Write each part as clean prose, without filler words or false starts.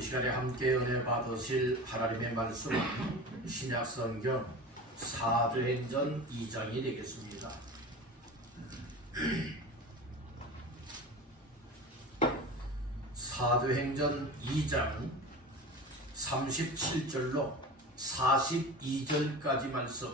이 시간에 함께 은혜 받으실 하나님의 말씀은 신약성경 사도행전 2장이 되겠습니다. 사도행전 2장 37절로 42절까지 말씀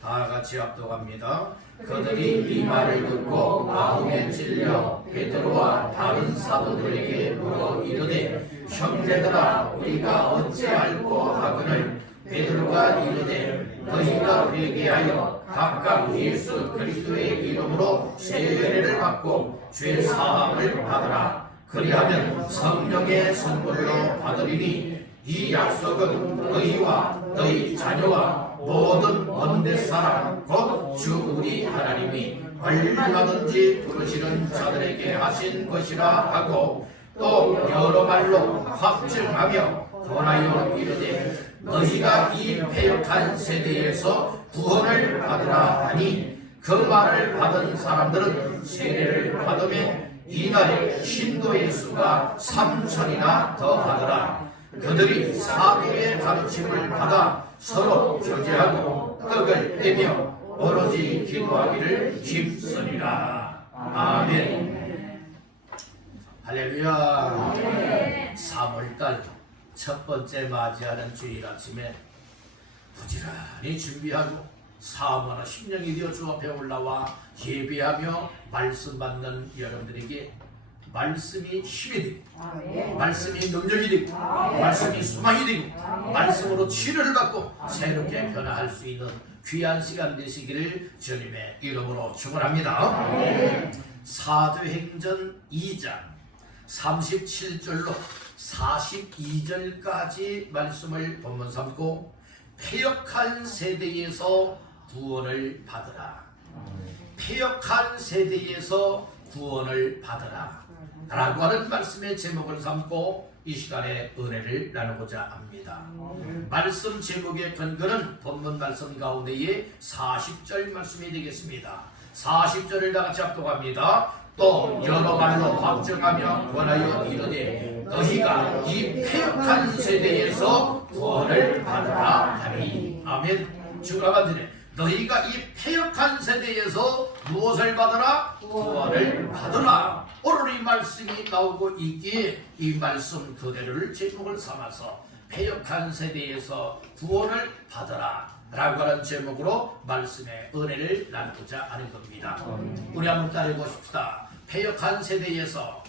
다 같이 합독합니다. 그들이 이 말을 듣고 마음에 찔려 베드로와 다른 사도들에게 물어 이르되 형제들아 우리가 어찌 알고 하거늘 베드로가 이르되 너희가 우리에게 하여 각각 예수 그리스도의 이름으로 세례를 받고 죄 사함을 받으라. 그리하면 성령의 선물로 받으리니 이 약속은 너희와 너희 자녀와 모든 먼데 사람 곧 주 우리 하나님이 얼마든지 부르시는 자들에게 하신 것이라 하고 또 여러 말로 확증하며 권하여 이르되 너희가 이 패역한 세대에서 구원을 받으라 하니 그 말을 받은 사람들은 세례를 받으며 이날에 신도의 수가 3,000이나 더하더라. 그들이 사도의 가르침을 받아 서로 교제하고 떡을 떼며 오로지 기도하기를 힘쓰리라. 아멘. 할렐루야. 3월달 첫 번째 맞이하는 주일 아침에 부지런히 준비하고 사모나 심령이 되어 주 앞에 올라와 예배하며 말씀 받는 여러분들에게 말씀이 힘이 되고 말씀이 능력이 되고 말씀이 소망이 되고 말씀으로 치료를 받고 새롭게 변화할 수 있는 귀한 시간 되시기를 주님의 이름으로 축원합니다. 사도행전 2장 37절로 42절까지 말씀을 본문 삼고 패역한 세대에서 구원을 받으라. 패역한 세대에서 구원을 받으라 라고 하는 말씀의 제목을 삼고 이 시간에 은혜를 나누고자 합니다. 말씀 제목의 근거는 본문 말씀 가운데의 40절 말씀이 되겠습니다. 40절을 다 같이 합독합니다. 또 여러 말로 확증하며 권하여 이르되 너희가 이 패역한 세대에서 구원을 받으라 하니. 아멘. 주가 만드네. 너희가 이 패역한 세대에서 무엇을 받으라? 구원을 받으라. 오늘 이 말씀이 나오고 있기에 이 말씀 그대로를 제목을 삼아서 패역한 세대에서 구원을 받으라 라고 하는 제목으로 말씀의 은혜를 나누고자 하는 겁니다. 우리 한번 따라해보십시다. 패역한 세대에서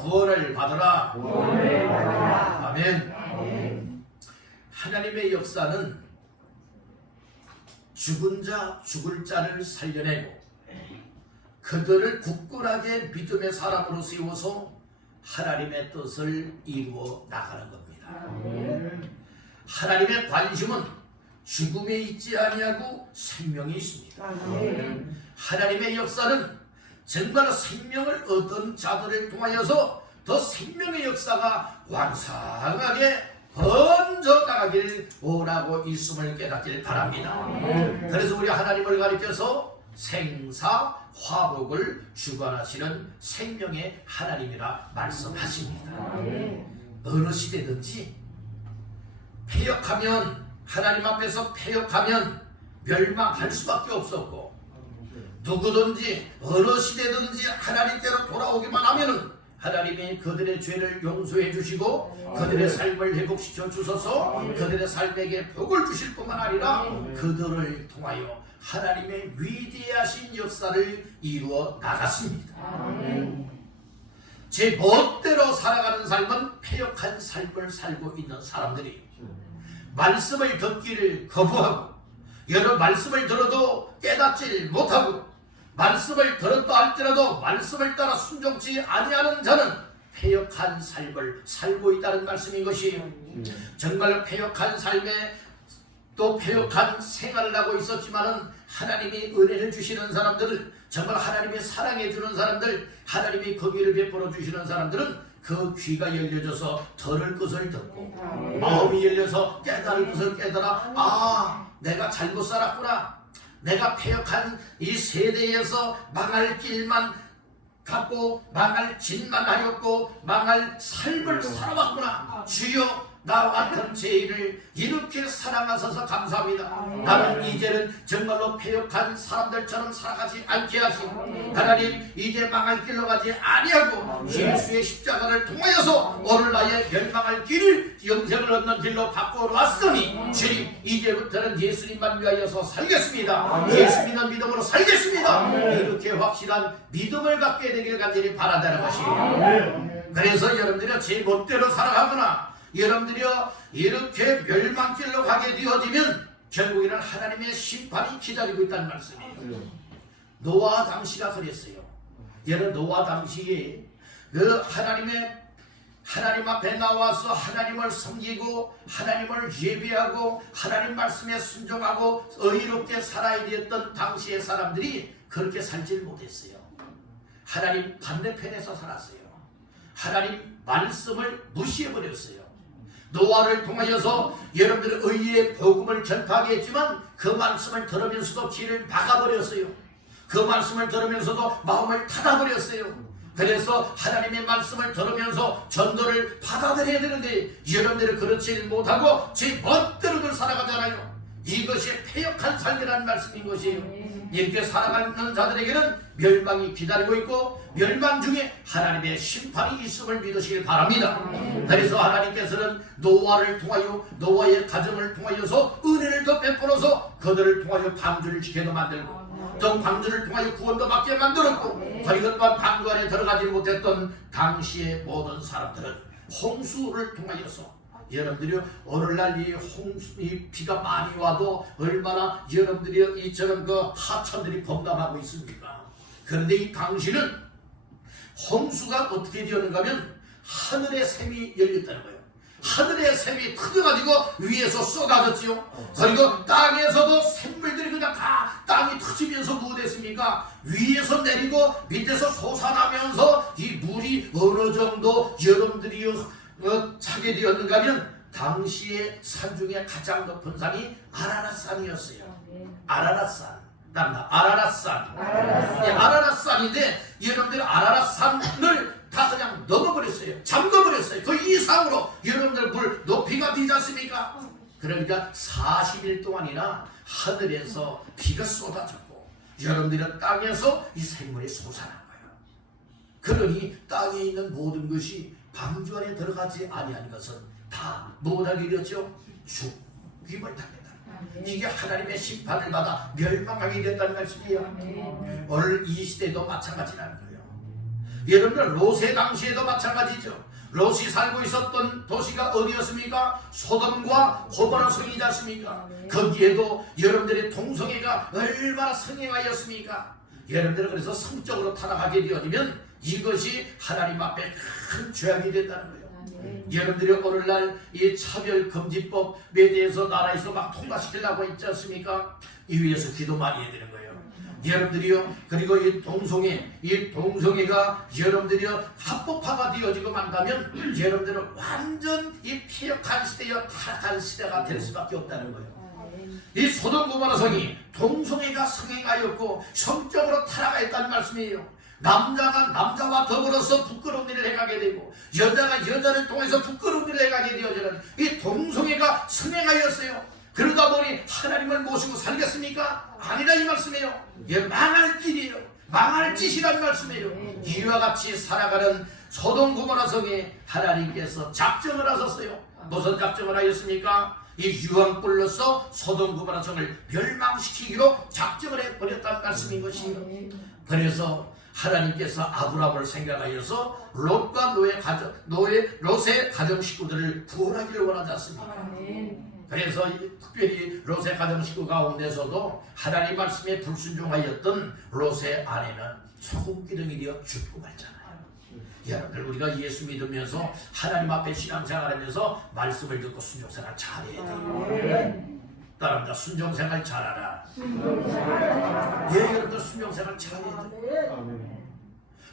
구원을 받으라. 아멘. 하나님의 역사는 죽은 자 죽을 자를 살려내고 그들을 굳건하게 믿음의 사람으로 세워서 하나님의 뜻을 이루어 나가는 겁니다. 하나님의 관심은 죽음에 있지 아니하고 생명이 있습니다. 하나님의 역사는 정말 생명을 얻은 자들을 통하여서 더 생명의 역사가 왕성하게 번져 나가길 원하고 있음을 깨닫길 바랍니다. 그래서 우리 하나님을 가리켜서 생사 화복을 주관하시는 생명의 하나님이라 말씀하십니다. 어느 시대든지 패역하면 하나님 앞에서 패역하면 멸망할 수밖에 없었고 누구든지 어느 시대든지 하나님께로 돌아오기만 하면은 하나님이 그들의 죄를 용서해 주시고 그들의 삶을 회복시켜 주셔서 그들의 삶에게 복을 주실 뿐만 아니라 그들을 통하여 하나님의 위대하신 역사를 이루어 나갔습니다. 제 멋대로 살아가는 삶은 패역한 삶을 살고 있는 사람들이 말씀을 듣기를 거부하고 여러 말씀을 들어도 깨닫지 못하고 말씀을 들었다 할지라도 말씀을 따라 순종치 아니하는 자는 패역한 삶을 살고 있다는 말씀인 것이에요. 정말 패역한 삶에 또 패역한 생활을 하고 있었지만은 하나님이 은혜를 주시는 사람들을 정말 하나님이 사랑해 주는 사람들 하나님이 그 귀를 베풀어 주시는 사람들은 그 귀가 열려져서 들을 것을 듣고 마음이 열려서 깨달을 것을 깨달아 아 내가 잘못 살았구나 내가 패역한 이 세대에서 망할 길만 갖고 망할 짓만 하였고 망할 삶을 살아왔구나. 주여 나와 같은 죄인을 이렇게 사랑하셔서 감사합니다. 나는 이제는 정말로 패역한 사람들처럼 살아가지 않게 하시고 하나님 이제 망할 길로 가지 아니하고 예수의 십자가를 통하여서 오늘 나의 멸망할 길을 영생을 얻는 길로 바꾸어 왔으니 주님 이제부터는 예수님만 위하여서 살겠습니다. 예수 믿는 믿음으로 살겠습니다. 이렇게 확실한 믿음을 갖게 되길 간절히 바란다는 것이에요. 그래서 여러분들이 제 멋대로 살아가거나 여러분들이 이렇게 멸망길로 가게 되어지면 결국에는 하나님의 심판이 기다리고 있다는 말씀이에요. 노아 당시가 그랬어요. 여러분 노아 당시에 그 하나님 앞에 나와서 하나님을 섬기고 하나님을 예배하고 하나님 말씀에 순종하고 의롭게 살아야 되었던 당시의 사람들이 그렇게 살질 못했어요. 하나님 반대편에서 살았어요. 하나님 말씀을 무시해버렸어요. 노아를 통하여서 여러분들의 의의 복음을 전파하게 했지만 그 말씀을 들으면서도 길을 막아버렸어요. 그 말씀을 들으면서도 마음을 닫아버렸어요. 그래서 하나님의 말씀을 들으면서 전도를 받아들여야 되는데 여러분들이 그렇지 못하고 제 멋대로들 살아가잖아요. 이것이 패역한 삶이라는 말씀인 것이에요. 이렇게 살아가는 자들에게는 멸망이 기다리고 있고 멸망 중에 하나님의 심판이 있음을 믿으시길 바랍니다. 그래서 하나님께서는 노아를 통하여 노아의 가정을 통하여서 은혜를 더 베풀어서 그들을 통하여 방주를 지켜도 만들고 또 방주를 통하여 구원도 받게 만들었고 그리고 또한 방주 안에 들어가지 못했던 당시의 모든 사람들은 홍수를 통하여서 여러분들이 오늘날 이 비가 많이 와도 얼마나 여러분들이 이처럼 그 하천들이 범람하고 있습니까? 그런데 이 당시는 홍수가 어떻게 되었는가 하면 하늘의 샘이 열렸다는 거예요. 하늘의 샘이 터져가지고 위에서 쏟아졌지요. 그리고 땅에서도 샘물들이 그냥 다 땅이 터지면서 무엇했습니까? 위에서 내리고 밑에서 솟아나면서 이 물이 어느 정도 여러분들이 차게 되었는가 하면 당시의 산 중에 가장 높은 산이 아라랏산이었어요. 아라랏산인데 여러분들 아라랏산을 다 그냥 넘어버렸어요. 잠궈버렸어요. 그 이상으로 여러분들 물 높이가 되지 않습니까? 그러니까 40일 동안이나 하늘에서 비가 쏟아졌고 여러분들은 땅에서 이 생물이 솟아난 거예요. 그러니 땅에 있는 모든 것이 방주 안에 들어가지 아니한 것은 다 무엇하게 되었죠? 죽임을 당했다. 이게 하나님의 심판을 받아 멸망하게 되었다는 말씀이에요. 오늘 이 시대도 마찬가지라는 거예요. 여러분들 롯의 당시에도 마찬가지죠. 롯이 살고 있었던 도시가 어디였습니까? 소돔과 고모라 성이지 않습니까? 거기에도 여러분들의 동성애가 얼마나 성행하였습니까? 여러분들은 그래서 성적으로 타락하게 되어지면 이것이 하나님 앞에 큰 죄악이 된다는 거예요. 여러분들이 오늘날 이 차별금지법에 대해서 나라에서 막 통과시키려고 했지 않습니까? 이 위해서 기도 많이 해야 되는 거예요. 여러분들이요, 그리고 이 동성애가 여러분들이요 합법화가 되어지고 만다면 여러분들은 완전 이 폐역한 시대여 타락한 시대가 될 수밖에 없다는 거예요. 이 소돔 고모라 성이 동성애가 성행하였고 성적으로 타락하였다는 말씀이에요. 남자가 남자와 더불어서 부끄러운 일을 해가게 되고 여자가 여자를 통해서 부끄러운 일을 해가게 되어지는 이 동성애가 성행하였어요. 그러다 보니 하나님을 모시고 살겠습니까? 아니다 이 말씀이에요. 망할 길이에요. 망할 짓이라는 말씀이에요. 이와 같이 살아가는 소돔 고모라 성에 하나님께서 작정을 하셨어요. 무슨 작정을 하였습니까? 이 유황불로서 소돔 고모라 성을 멸망시키기로 작정을 해버렸다는 말씀인 것이에요. 그래서 하나님께서 아브라함을 생각하여서 롯과 롯의 가정 식구들을 구원하기를 원하지 않습니까? 그래서 특별히 롯의 가정 식구 가운데서도 하나님 말씀에 불순종하였던 롯의 아내는 소금기둥이 되어 죽고 말잖아요. 여러분들 우리가 예수 믿으면서 하나님 앞에 신앙생활하면서 말씀을 듣고 순종생활 잘해야 돼요. 따라합니다. 순종생활 잘하라. 여러분들 순종생활 잘해야 돼요.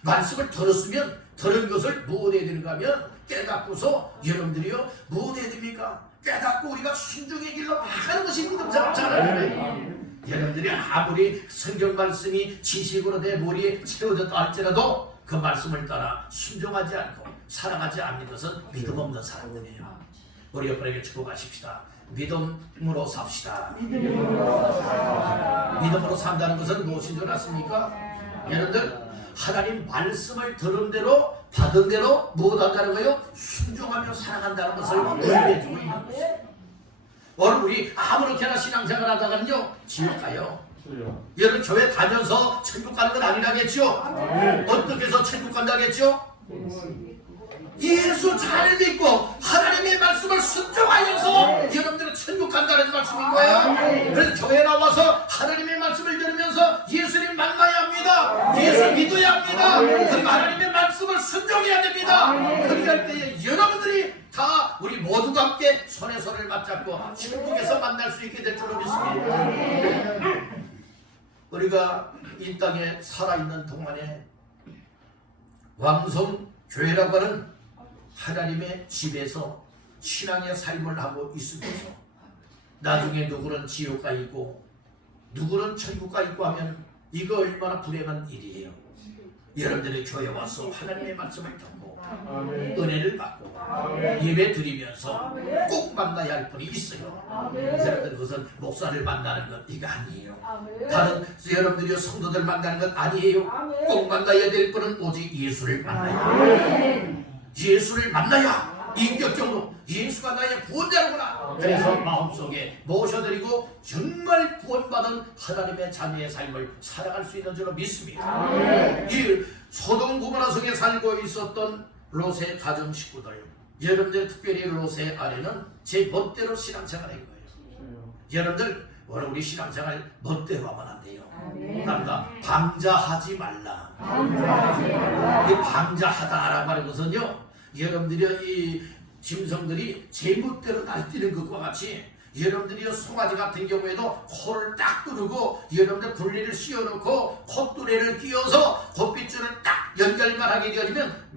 말씀을 들었으면 들은 것을 무엇 해야 되는가 하면 깨닫고서 여러분들이요 무엇 해야 됩니까? 깨닫고 우리가 순종의 길로 나가는 것이 믿음생활 잘하는 거예요. 여러분들이 아무리 성경 말씀이 지식으로 내 머리에 채워졌다 할지라도 그 말씀을 따라 순종하지 않고 사랑하지 않는 것은 믿음 없는 사람들이에요. 우리 옆에게 축복하십시다. 믿음으로 삽시다. 믿음으로 산다는 것은 무엇인 줄 아십니까? 여러분들, 하나님 말씀을 들은 대로 받은 대로 무엇한다는 거예요? 순종하며 사랑한다는 것을 의미해주고 있는 것이에요. 오늘 우리 아무렇게나 신앙생활 하다가는요 지옥 가요. 여러분, 교회 다녀서 천국 가는 건 아니라겠죠? 어떻게 해서 천국 간다겠죠? 예수 잘 믿고 하나님의 말씀을 순종하여서 여러분들은 천국 간다는 말씀인 거예요. 그래서 교회 나와서 하나님의 말씀을 들으면서 예수님 만나야 합니다. 예수 믿어야 합니다. 그리고 하나님의 말씀을 순종해야 됩니다. 그럴 때에 여러분들이 다 우리 모두가 함께 손에 손을 맞잡고 천국에서 만날 수 있게 될 줄로 믿습니다. 우리가 이 땅에 살아있는 동안에 왕성교회라고 하는 하나님의 집에서 신앙의 삶을 하고 있으면서 나중에 누구는 지옥 가 있고 누구는 천국 가 있고 하면 이거 얼마나 불행한 일이에요. 여러분들의 교회 와서 하나님의 말씀을 듣고 은혜를 받고 예배 드리면서 꼭 만나야 할 분이 있어요. 여러분들, 그것은 목사를 만나는 것 이거 아니에요. 다른 여러분들이 성도들 만나는 것 아니에요. 꼭 만나야 될 분은 오직 예수를 만나야 예수를 만나야 인격적으로 예수가 나의 구원자로구나. 그래서 마음속에 모셔드리고 정말 구원받은 하나님의 자녀의 삶을 살아갈 수 있는 줄로 믿습니다. 이 소돔 고모라 성에 살고 있었던 롯의 가정 식구들, 여러분들 특별히 롯의 아내는 제 멋대로 신앙생활을 한 거예요. 여러분들, 우리 신앙생활 멋대로 하면 안 돼요. 그러니까 방자하지 말라. 이 방자하다라고 하는 것은요, 여러분들이 이 짐승들이 제 멋대로 날뛰는 것과 같이 여러분들이 송아지 같은 경우에도 코를 딱 뚫고 여러분들 분리를 씌워놓고 콧뚜레를 끼워서 콧빗줄을 딱 연결만 하게 되어지면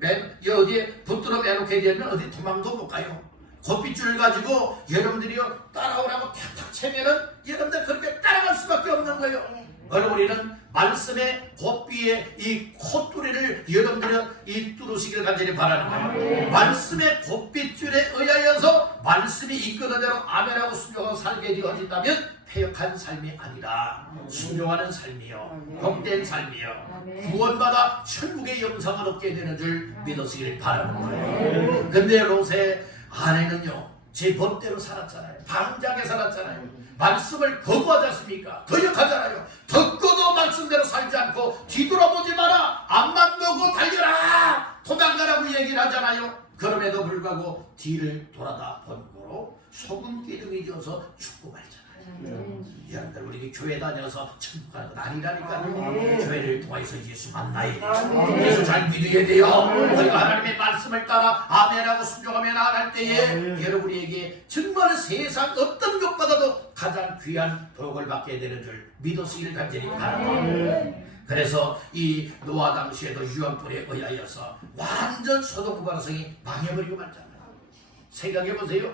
어디에 붙들어 매놓게 되면 어디 도망도 못 가요. 콧빗줄을 가지고 여러분들이요 따라오라고 탁탁 채면은 여러분들 그렇게 따라갈 수밖에 없는 거예요. 우리는 말씀의 곱비에 이 콧뚜레를 여러분들은 이 뚫으시길 간절히 바라는 거예요. 말씀의 곱빗줄에 의하여서 말씀이 이끄는 대로 아멘하고 순종하고 살게 되어진다면 패역한 삶이 아니라 순종하는 삶이요, 복된 삶이요, 구원받아 천국의 영상을 얻게 되는 줄 믿으시길 바라는 거예요. 근데 롯의 아내는요 제 법대로 살았잖아요. 방자하게 살았잖아요. 말씀을 거부하지 않습니까? 거역하잖아요. 듣고도 말씀대로 살지 않고 뒤돌아보지 마라, 앞만 보고 달려라, 도망가라고 얘기를 하잖아요. 그럼에도 불구하고 뒤를 돌아다 본 거로 소금 기둥이 되어서 죽고 말잖아요. 여러분들, 우리 교회 다녀서 천국 가는 건 아니라니까요. 교회를 통해서 예수 만나야 돼요. 예수 잘 믿어야 돼요. 그리고 하나님의 말씀을 따라 아멘하고 순종하며 나아갈 때에 여러분, 우리에게 정말 세상 어떤 것보다도 가장 귀한 복을 받게 되는 줄 믿으시길 간절히 바랍니다. 그래서 이 노아 당시에도 유황불에 의하여서 완전 소돔 고모라 성이 망해버리고 말잖아요. 생각해보세요.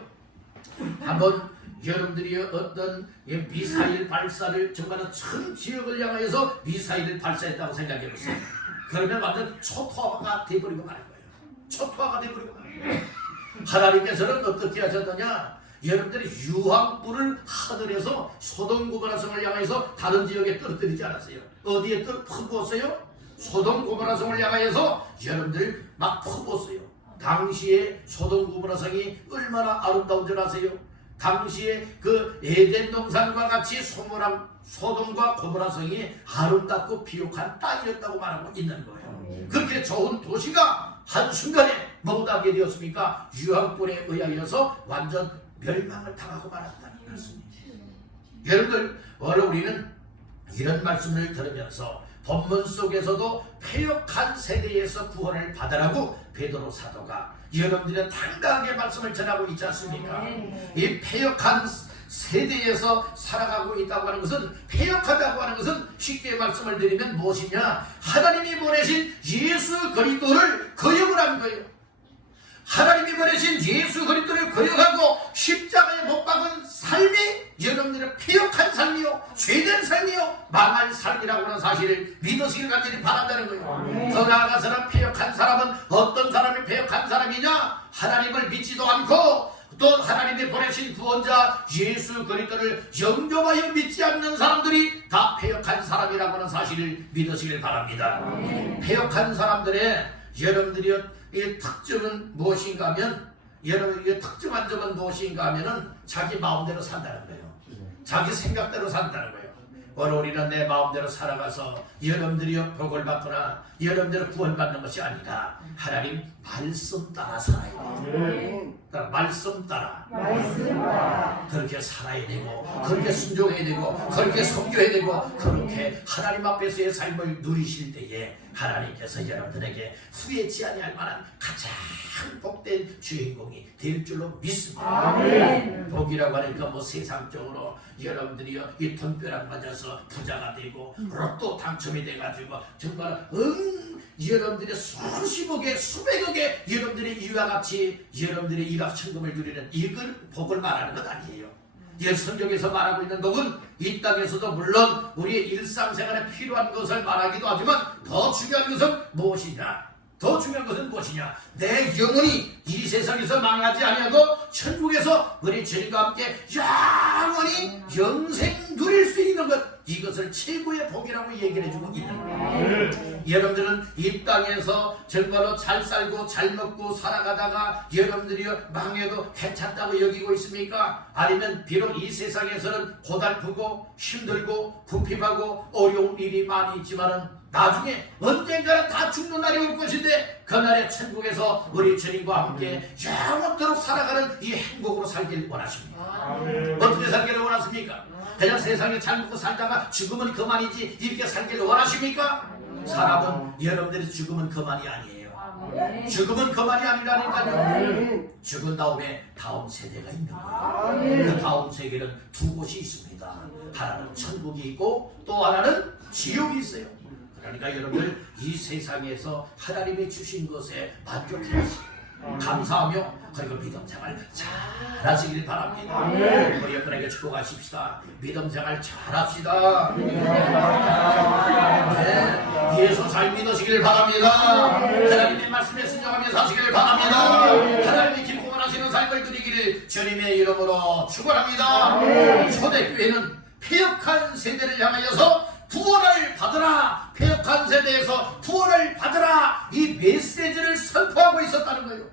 한번 여러분들이 어떤 미사일 발사를 정말 전 지역을 향하여서 미사일을 발사했다고 생각해보세요. 그러면 완전 초토화가 돼버리고 마는 거예요. 초토화가 돼버리고 마는 거예요. 하나님께서는 어떻게 하셨느냐, 여러분들이 유황불을 하늘에서 소돔 고모라 성을 향해서 다른 지역에 떨어뜨리지 않았어요. 어디에 퍼부었어요? 소돔 고모라 성을 향하여서 여러분들 막 퍼부었어요. 당시에 소돔 고모라 성이 얼마나 아름다운 줄 아세요? 당시에 그 에덴 동산과 같이 소돔과 고모라 성이 아름답고 비옥한 땅이었다고 말하고 있는 거예요. 그렇게 좋은 도시가 한순간에 뭐하게 되었습니까? 유황불에 의하여서 완전 멸망을 당하고 말았다는 말씀입니다. 여러분들, 원래 우리는 이런 말씀을 들으면서 본문 속에서도 패역한 세대에서 구원을 받으라고 베드로 사도가 여러분들의 당당하게 말씀을 전하고 있지 않습니까? 이 패역한 세대에서 살아가고 있다고 하는 것은, 패역하다고 하는 것은 쉽게 말씀을 드리면 무엇이냐, 하나님이 보내신 예수 그리스도를 거역을 한 거예요. 하나님이 보내신 예수 그리스도를 거역하고 십자가에 못 박은 삶이 여러분들의 폐역한 삶이요, 죄된 삶이요, 망한 삶이라고 하는 사실을 믿으시길 간절히 바란다는 거예요. 더 나아가서는 폐역한 사람은 어떤 사람이 폐역한 사람이냐? 하나님을 믿지도 않고 또 하나님이 보내신 구원자 예수 그리스도를 영접하여 믿지 않는 사람들이 다 폐역한 사람이라고 하는 사실을 믿으시길 바랍니다. 폐역한 사람들의 여러분들이 이 특징은 무엇인가 하면, 여러분의 특정한 점은 무엇인가 하면은 자기 마음대로 산다는 거예요. 자기 생각대로 산다는 거예요. 오늘 우리는 내 마음대로 살아가서 여러분들이 복을 받거나 여러분들이 구원받는 것이 아니라 하나님 말씀 따라 살아야 돼요. 말씀 따라 그렇게 살아야 되고, 그렇게 순종해야 되고, 그렇게 섬겨야 되고, 그렇게 하나님 앞에서의 삶을 누리실 때에 하나님께서 여러분들에게 후회치 아니할 만한 가장 복된 주인공이 될 줄로 믿습니다. 복이라고 하니까 뭐 세상적으로 여러분들이요 이 돈벼락 맞아서 부자가 되고 로또 당첨이 돼가지고 정말 여러분들의 수십억에 수백억에 여러분들이 이와 같이 여러분들의 일확천금을 누리는 이걸 복을 말하는 것 아니에요. 예, 성경에서 말하고 있는 복은 이 땅에서도 물론 우리의 일상생활에 필요한 것을 말하기도 하지만 더 중요한 것은 무엇이냐? 더 중요한 것은 무엇이냐? 내 영혼이 이 세상에서 망하지 아니하고 천국에서 우리 주님과 함께 영원히 영생 누릴 수 있는 것, 이것을 최고의 복이라고 얘기를 해주고 있는 거예요. 여러분들은 이 땅에서 정말로 잘 살고 잘 먹고 살아가다가 여러분들이 망해도 괜찮다고 여기고 있습니까? 아니면 비록 이 세상에서는 고달프고 힘들고 궁핍하고 어려운 일이 많이 있지만은 나중에 언젠가는 다 죽는 날이 올 것인데 그날의 천국에서 우리 주님과 함께 영원토록 살아가는 이 행복으로 살기를 원하십니까? 어떻게 살기를 원하십니까? 그냥 세상에 잘 먹고 살다가 죽으면 그만이지 이렇게 살기를 원하십니까? 사람은 여러분들이 죽으면 그만이 아니에요. 죽으면 그만이 아니라니까요. 죽은 다음에 다음 세대가 있는 거예요. 그 다음 세계는 두 곳이 있습니다. 하나는 천국이 있고 또 하나는 지옥이 있어요. 그러니까 여러분들 이 세상에서 하나님이 주신 것에 만족해야지, 감사하며 그리고 믿음 생활 잘 하시길 바랍니다. 우리 여러분에게 축복하십시다. 믿음 생활 잘 합시다. 네, 예수 잘 믿으시길 바랍니다. 하나님의 말씀에 순종하며 사시길 바랍니다. 하나님이 기쁨을 하시는 삶을 누리기를 주님의 이름으로 축원합니다. 초대교회는 폐역한 세대를 향하여서 구원을 받으라, 폐역한 세대에서 구원을 받으라, 이 메시지를 선포하고 있었다는 거예요.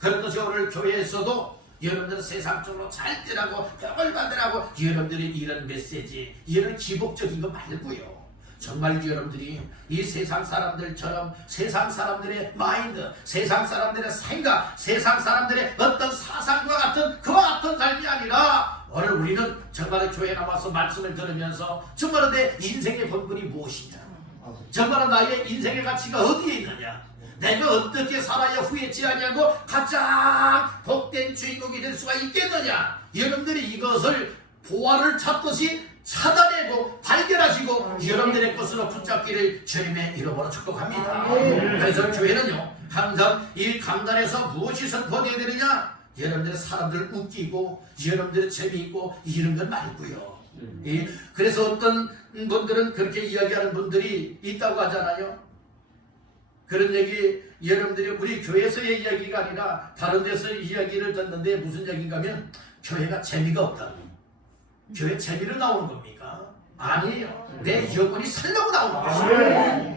그렇듯이 오늘 교회에서도 여러분들은 세상적으로 잘 되라고 복을 받으라고 여러분들이 이런 메시지, 이런 기복적인 거 말고요, 정말 여러분들이 이 세상 사람들처럼 세상 사람들의 마인드, 세상 사람들의 생각, 세상 사람들의 어떤 사상과 같은 그와 같은 삶이 아니라 오늘 우리는 정말 교회에 나와서 말씀을 들으면서 정말 내 인생의 본분이 무엇이냐, 정말 나의 인생의 가치가 어디에 있느냐, 내가 어떻게 살아야 후회치 아니하고 가장 복된 주인공이 될 수가 있겠느냐, 여러분들이 이것을 보화를 찾듯이 찾아내고 발견하시고 여러분들의 것으로 붙잡기를 주님의 이름으로 축복합니다. 그래서 교회는요 항상 이 강단에서 무엇이 선포되어야 되느냐, 여러분들의 사람들을 웃기고 여러분들의 재미있고 이런 건 말고요. 그래서 어떤 분들은 그렇게 이야기하는 분들이 있다고 하잖아요. 그런 얘기 여러분들이 우리 교회에서의 이야기가 아니라 다른 데서 이야기를 듣는데 무슨 얘기인가 하면 교회가 재미가 없다고. 교회 재미로 나오는 겁니까? 아니에요. 내 영혼이 살려고 나오는 것이에요.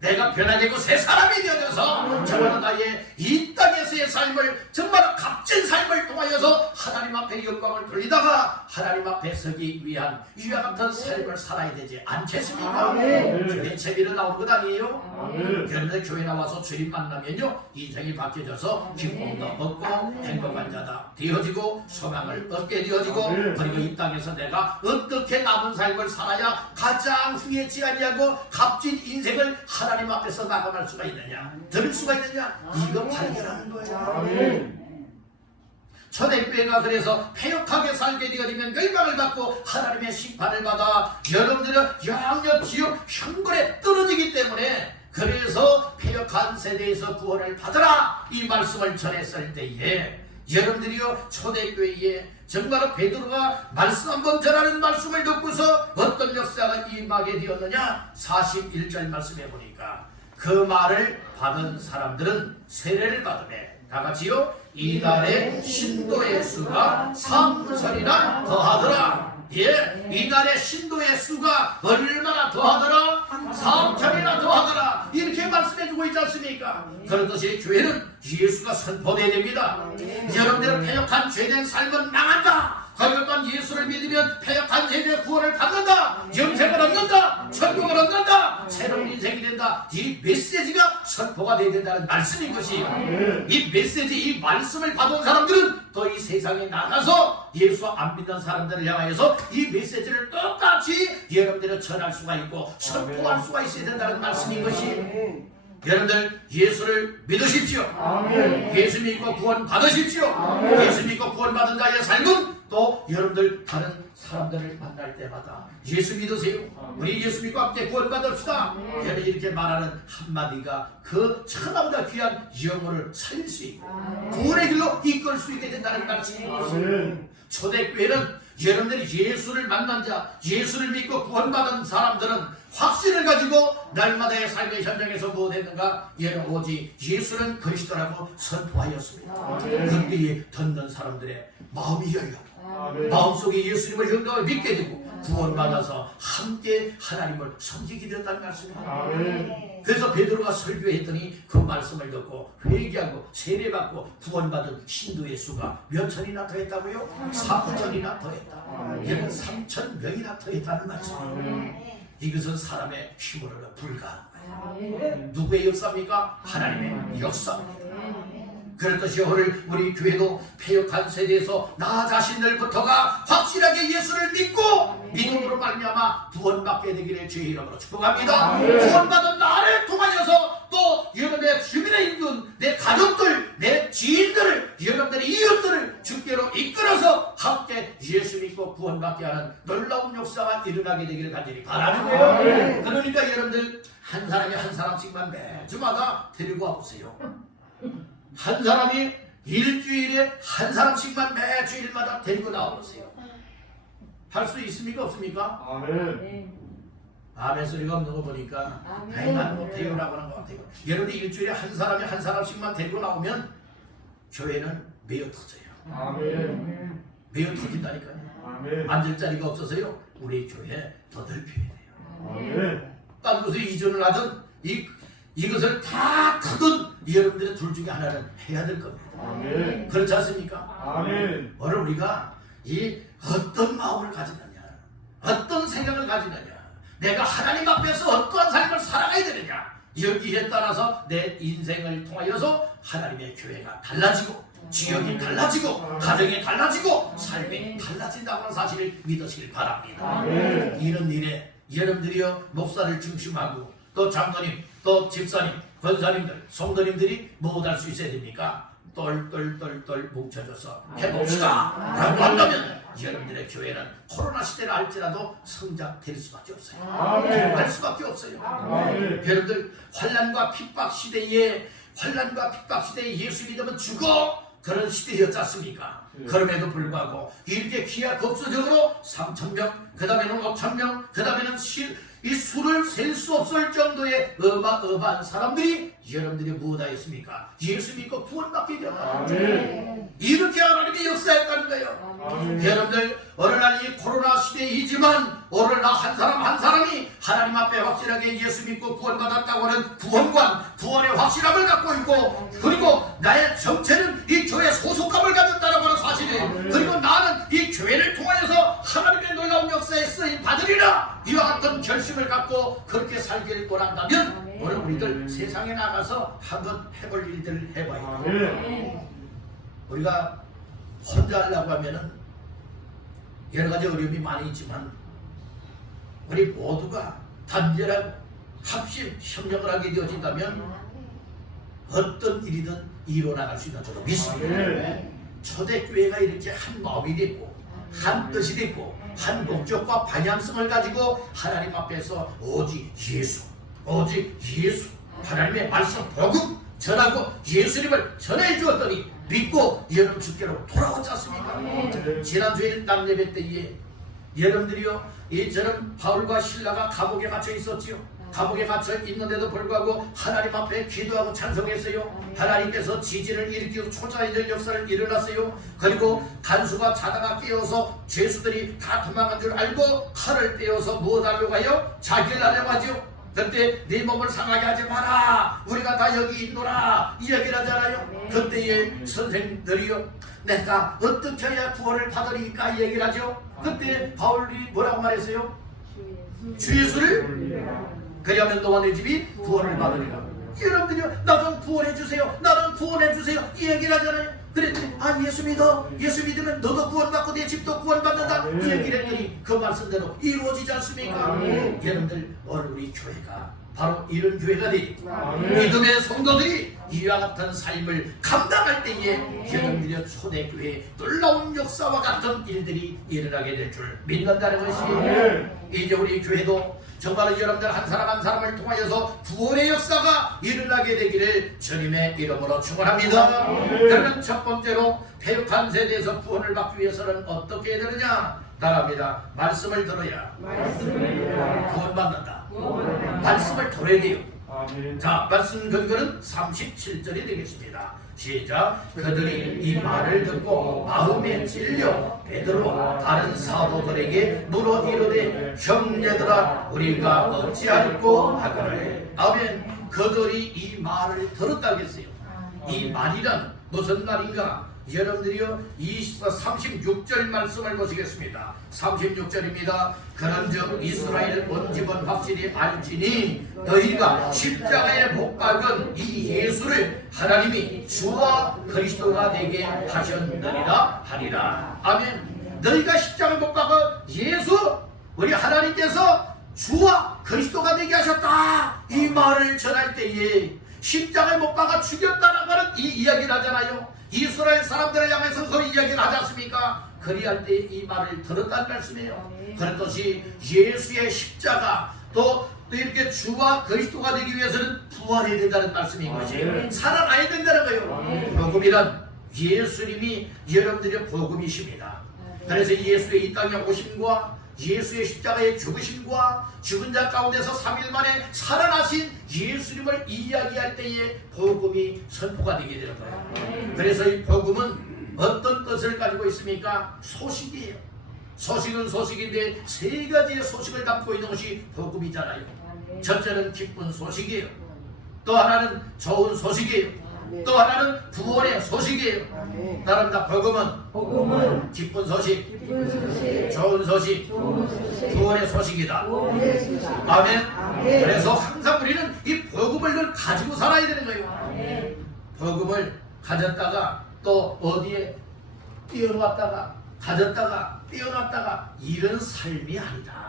내가 변화되고 새 사람이 되어져서 정말 나의 이 땅에서의 삶을 정말 값진 삶을 통하여서 하나님 앞에 영광을 돌리다가 하나님 앞에 서기 위한 이와 같은 삶을 살아야 되지 않겠습니까? 교회 재미로 나오는 것 아니에요? 그런데 교회 나와서 주님 만나면요 인생이 바뀌어져서 기쁨도 얻고 행복한 자다 되어지고 소망을 얻게 되어지고 그리고 이 땅에서 내가 어떻게 남은 삶을 살아야 가장 후회치 아니하고 값진 인생을 하나님 앞에서 나가갈 수가 있느냐, 들을 수가 있느냐, 이거 발견하는 거예요. 초대교회가 그래서 폐역하게 살게 되어지면 멸망을 받고 하나님의 심판을 받아 여러분들은 영영 지옥 형벌에 떨어지기 때문에, 그래서 폐역한 패역한 세대에서 구원을 받으라 이 말씀을 전했을 때에 여러분들이요 초대교회에 정말 베드로가 말씀 한번 전하는 말씀을 듣고서 어떤 역사가 임하게 되었느냐 41절 말씀해 보니까 그 말을 받은 사람들은 세례를 받으매 다같이요 이날의 신도의 수가 3천이나 더하더라. 예, 이날의 신도의 수가 얼마나 더하더라? 3천이나 더하더라. 이렇게 말씀해주고 있지 않습니까? 그렇듯이 교회는 예수가 선포되어야 됩니다. 여러분들은 패역한 죄된 삶은 망한다. 거룩한 예수를 믿으면 패역한 세대의 구원을 받는다. 영생을 얻는다. 천국을 얻는다. 새로운 인생이 된다. 이 메시지가 선포가 되어야 된다는 말씀인 것이에요. 이 메시지, 이 말씀을 받은 사람들은 또 이 세상에 나가서 예수 안 믿는 사람들을 향하여서 이 메시지를 똑같이 여러분들은 전할 수가 있고 선포할 수가 있어야 된다는 말씀인 것이에요. 여러분들 예수를 믿으십시오. 예수 믿고 구원 받으십시오. 예수 믿고 구원 받은 자의 삶은 또 여러분들 다른 사람들을 만날 때마다 예수 믿으세요. 우리 예수 믿고 함께 구원 받읍시다. 여러분 이렇게 말하는 한마디가 그 천하보다 귀한 영혼을 살릴 수 있고 구원의 길로 이끌 수 있게 된다는 말씀입니다. 초대교회는 여러분들이 예수를 만난 자, 예수를 믿고 구원받은 사람들은 확신을 가지고 날마다의 삶의 현장에서 무엇했는가? 여러분 오직 예수는 그리스도라고 선포하였습니다. 그때에 듣는 사람들의 마음이 열려 마음속에 예수님을 영광을 믿게 되고 구원받아서 함께 하나님을 섬기게 되었다는 말씀입니다. 그래서 베드로가 설교했더니 그 말씀을 듣고 회개하고 세례받고 구원받은 신도의 수가 몇 천이나 더했다고요? 3천이나 더했다. 얘는 3천 명이나 더했다는 말씀이에요. 이것은 사람의 힘으로는 불가능해요. 누구의 역사입니까? 하나님의 역사입니다. 그렇듯이 오늘 우리 교회도 패역한 세대에서 나 자신들부터가 확실하게 예수를 믿고 믿음으로 말미암아 구원받게 되기를 주의 이름으로 축복합니다. 구원받은 나를 통하여서 또 여러분의 주변에 있는 내 가족들, 내 지인들을, 여러분들의 이웃들을 주께로 이끌어서 함께 예수 믿고 구원받게 하는 놀라운 역사가 일어나게 되기를 간절히 바라는 거예요. 그러니까 여러분들 한 사람이 한 사람씩만 매주마다 데리고 와보세요. 한 사람이 일주일에 한 사람씩만 매주일마다 데리고 나와보세요. 할 수 있습니까? 없습니까? 아멘. 아멘 소리가 없는 거 보니까 아니 난 못해요 라고 하는 것 같아요. 여러분이 일주일에 한 사람이 한 사람씩만 데리고 나오면 교회는 매어 터져요. 아멘. 매어 터진다니까요. 아멘. 앉을 자리가 없어서요. 우리 교회 더 넓혀야 돼요. 아멘. 딴 곳에 이전을 하든 이것을 다 크든 여러분들의 둘 중에 하나는 해야 될 겁니다. 아멘. 그렇지 않습니까? 아멘. 오늘 우리가 이 어떤 마음을 가지느냐, 어떤 생각을 가지느냐, 내가 하나님 앞에서 어떠한 삶을 살아가야 되느냐, 여기에 따라서 내 인생을 통하여서 하나님의 교회가 달라지고 지역이 달라지고 가정이 달라지고 삶이 달라진다고 하는 사실을 믿으시길 바랍니다. 아멘. 이런 일에 여러분들이요 목사를 중심하고 또 장로님 또 집사님 권사님들 성도님들이 무엇할 수 있어야 됩니까? 똘똘똘똘 뭉쳐져서 해봅시다 라고 한다면 여러분들의 교회는 코로나 시대를 알지라도 성장될 수밖에 없어요. 아멘. 할 수밖에 없어요. 아멘. 여러분들 환난과 핍박 시대에 예수 믿으면 죽어 그런 시대였지 않습니까? 그럼에도 불구하고 이렇게 기하급수적으로 3,000명 그 다음에는 5,000명 그 다음에는 이 수를 셀 수 없을 정도의 어마어마한 사람들이 여러분들이 무엇하였습니까? 예수 믿고 구원받게 되었다. 이렇게 하나님이 역사했다는 거예요. 아멘. 여러분들 오늘날 이 코로나 시대이지만 오늘 나 한 사람 한 사람이 하나님 앞에 확실하게 예수 믿고 구원받았다고 하는 구원의 확실함을 갖고 있고 그리고 나의 정체는 이 교회 소속감을 가졌다고 하는 사실이에요. 그리고 나는 이 교회를 통하여서 하나님의 놀라운 역사에 쓰임 받으리라 이와 같은 결심을 갖고 그렇게 살기를 원한다면 오늘 우리들 세상에 나가서 한번 해볼 일들을 해봐야 돼요. 우리가 혼자 하려고 하면은 여러 가지 어려움이 많이 있지만 우리 모두가 단결하고 합심 협력을 하게 되어진다면 어떤 일이든 이루어나갈 수 있는 줄로 믿습니다. 초대교회가 이렇게 한 마음이 됐고 한 뜻이 됐고 한 목적과 방향성을 가지고 하나님 앞에서 오직 예수 하나님의 말씀 복음 전하고 예수님을 전해 주었더니 믿고 여러분 주께로 돌아오지 않습니까? 지난주에 남예배 때에 여러분들이요, 저는 바울과 신라가 감옥에 갇혀 있었지요. 감옥에 갇혀 있는데도 불구하고 하나님 앞에 기도하고 찬송했어요. 하나님께서 지진을 일으키고 초자연적 역사를 일어났어요. 그리고 간수가 자다가 깨어서 죄수들이 다 도망간 줄 알고 칼을 떼어서 무엇하려고 하여? 자기를 하려고 하죠. 그때 네 몸을 상하게 하지 마라, 우리가 다 여기 있노라 이야기를 하잖아요. 그때의 선생들이요, 내가 어떻게 해야 구원을 받으리까 이 얘기를 하죠. 그때 바울이 뭐라고 말했어요? 주 예수를 그리하면 너와 내 집이 구원을 받으리라. 여러분들이요, 나 좀 구원해 주세요, 나 좀 구원해 주세요 이 얘기를 하잖아요. 그랬더니 예수 믿어, 예수 믿으면 너도 구원받고 내 집도 구원받는다 이 얘기를 했더니 그 말씀대로 이루어지지 않습니까? 여러분들, 오늘 우리 교회가 바로 이런 교회가 되니 믿음의 성도들이 이와 같은 삶을 감당할 때에 여러분들의 초대교회에 놀라운 역사와 같은 일들이 일어나게 될 줄 믿는다는 것이, 이제 우리 교회도 정말로 여러분들 한 사람 한 사람을 통하여서 구원의 역사가 일어나게 되기를 주님의 이름으로 축원합니다. 그러면 첫 번째로 패역한 세대에서 구원을 받기 위해서는 어떻게 해야 되느냐? 따라합니다. 말씀을 들어야 구원받는다. 말씀을 들어야 돼요. 자, 말씀 근거는 37절이 되겠습니다. 시작. 그들이 이 말을 듣고 마음에 찔려 베드로와 다른 사도들에게 물어 이르되, 형제들아 우리가 어찌할꼬 하거늘. 아멘. 그들이 이 말을 들었다겠어요. 이 말이란 무슨 말인가? 여러분들이요, 이 36절 말씀을 보시겠습니다. 36절입니다. 그런즉 이스라엘 온 집은 확실히 알지니 너희가 십자가에 못 박은 이 예수를 하나님이 주와 그리스도가 되게 하셨느니라 하리라. 아멘. 너희가 십자가에 못 박은 예수, 우리 하나님께서 주와 그리스도가 되게 하셨다, 이 말을 전할 때에 십자가에 못 박아 죽였다는 말은 이 이야기를 하잖아요. 이스라엘 사람들을 향해서 그 이야기를 하지 않습니까? 그리할 때 이 말을 들었다는 말씀이에요. 그렇듯이 예수의 십자가, 또 이렇게 주와 그리스도가 되기 위해서는 부활해야 된다는 말씀인 것이에요. 살아나야 된다는 거예요. 복음이란 예수님이 여러분들의 복음이십니다. 그래서 예수의 이 땅에 오심과 예수의 십자가의 죽으심과 죽은 자 가운데서 3일 만에 살아나신 예수님을 이야기할 때에 복음이 선포가 되게 되는 거예요. 그래서 이 복음은 어떤 것을 가지고 있습니까? 소식이에요. 소식은 소식인데 세 가지의 소식을 담고 있는 것이 복음이잖아요. 첫째는 기쁜 소식이에요. 또 하나는 좋은 소식이에요. 또 하나는 구원의 소식이에요. 따릅니다. 복음은 기쁜 소식, 좋은 소식, 구원의 소식이다. 아멘. 그래서 항상 우리는 이 복음을 늘 가지고 살아야 되는 거예요. 복음을 가졌다가 또 어디에 뛰어놨다가 가졌다가 뛰어났다가 이런 삶이 아니다.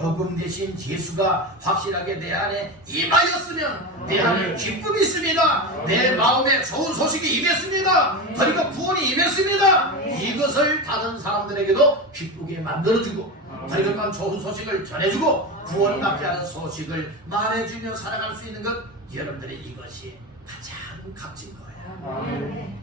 복음 대신 예수가 확실하게 내 안에 임하였으면 내 안에 기쁨이 있습니다. 내 마음에 좋은 소식이 임했습니다. 그러니까 구원이 임했습니다. 이것을 다른 사람들에게도 기쁘게 만들어주고, 그러니까 좋은 소식을 전해주고 구원받게 하는 소식을 말해주며 살아갈 수 있는 것, 여러분들의 이것이 가장 값진 거예요.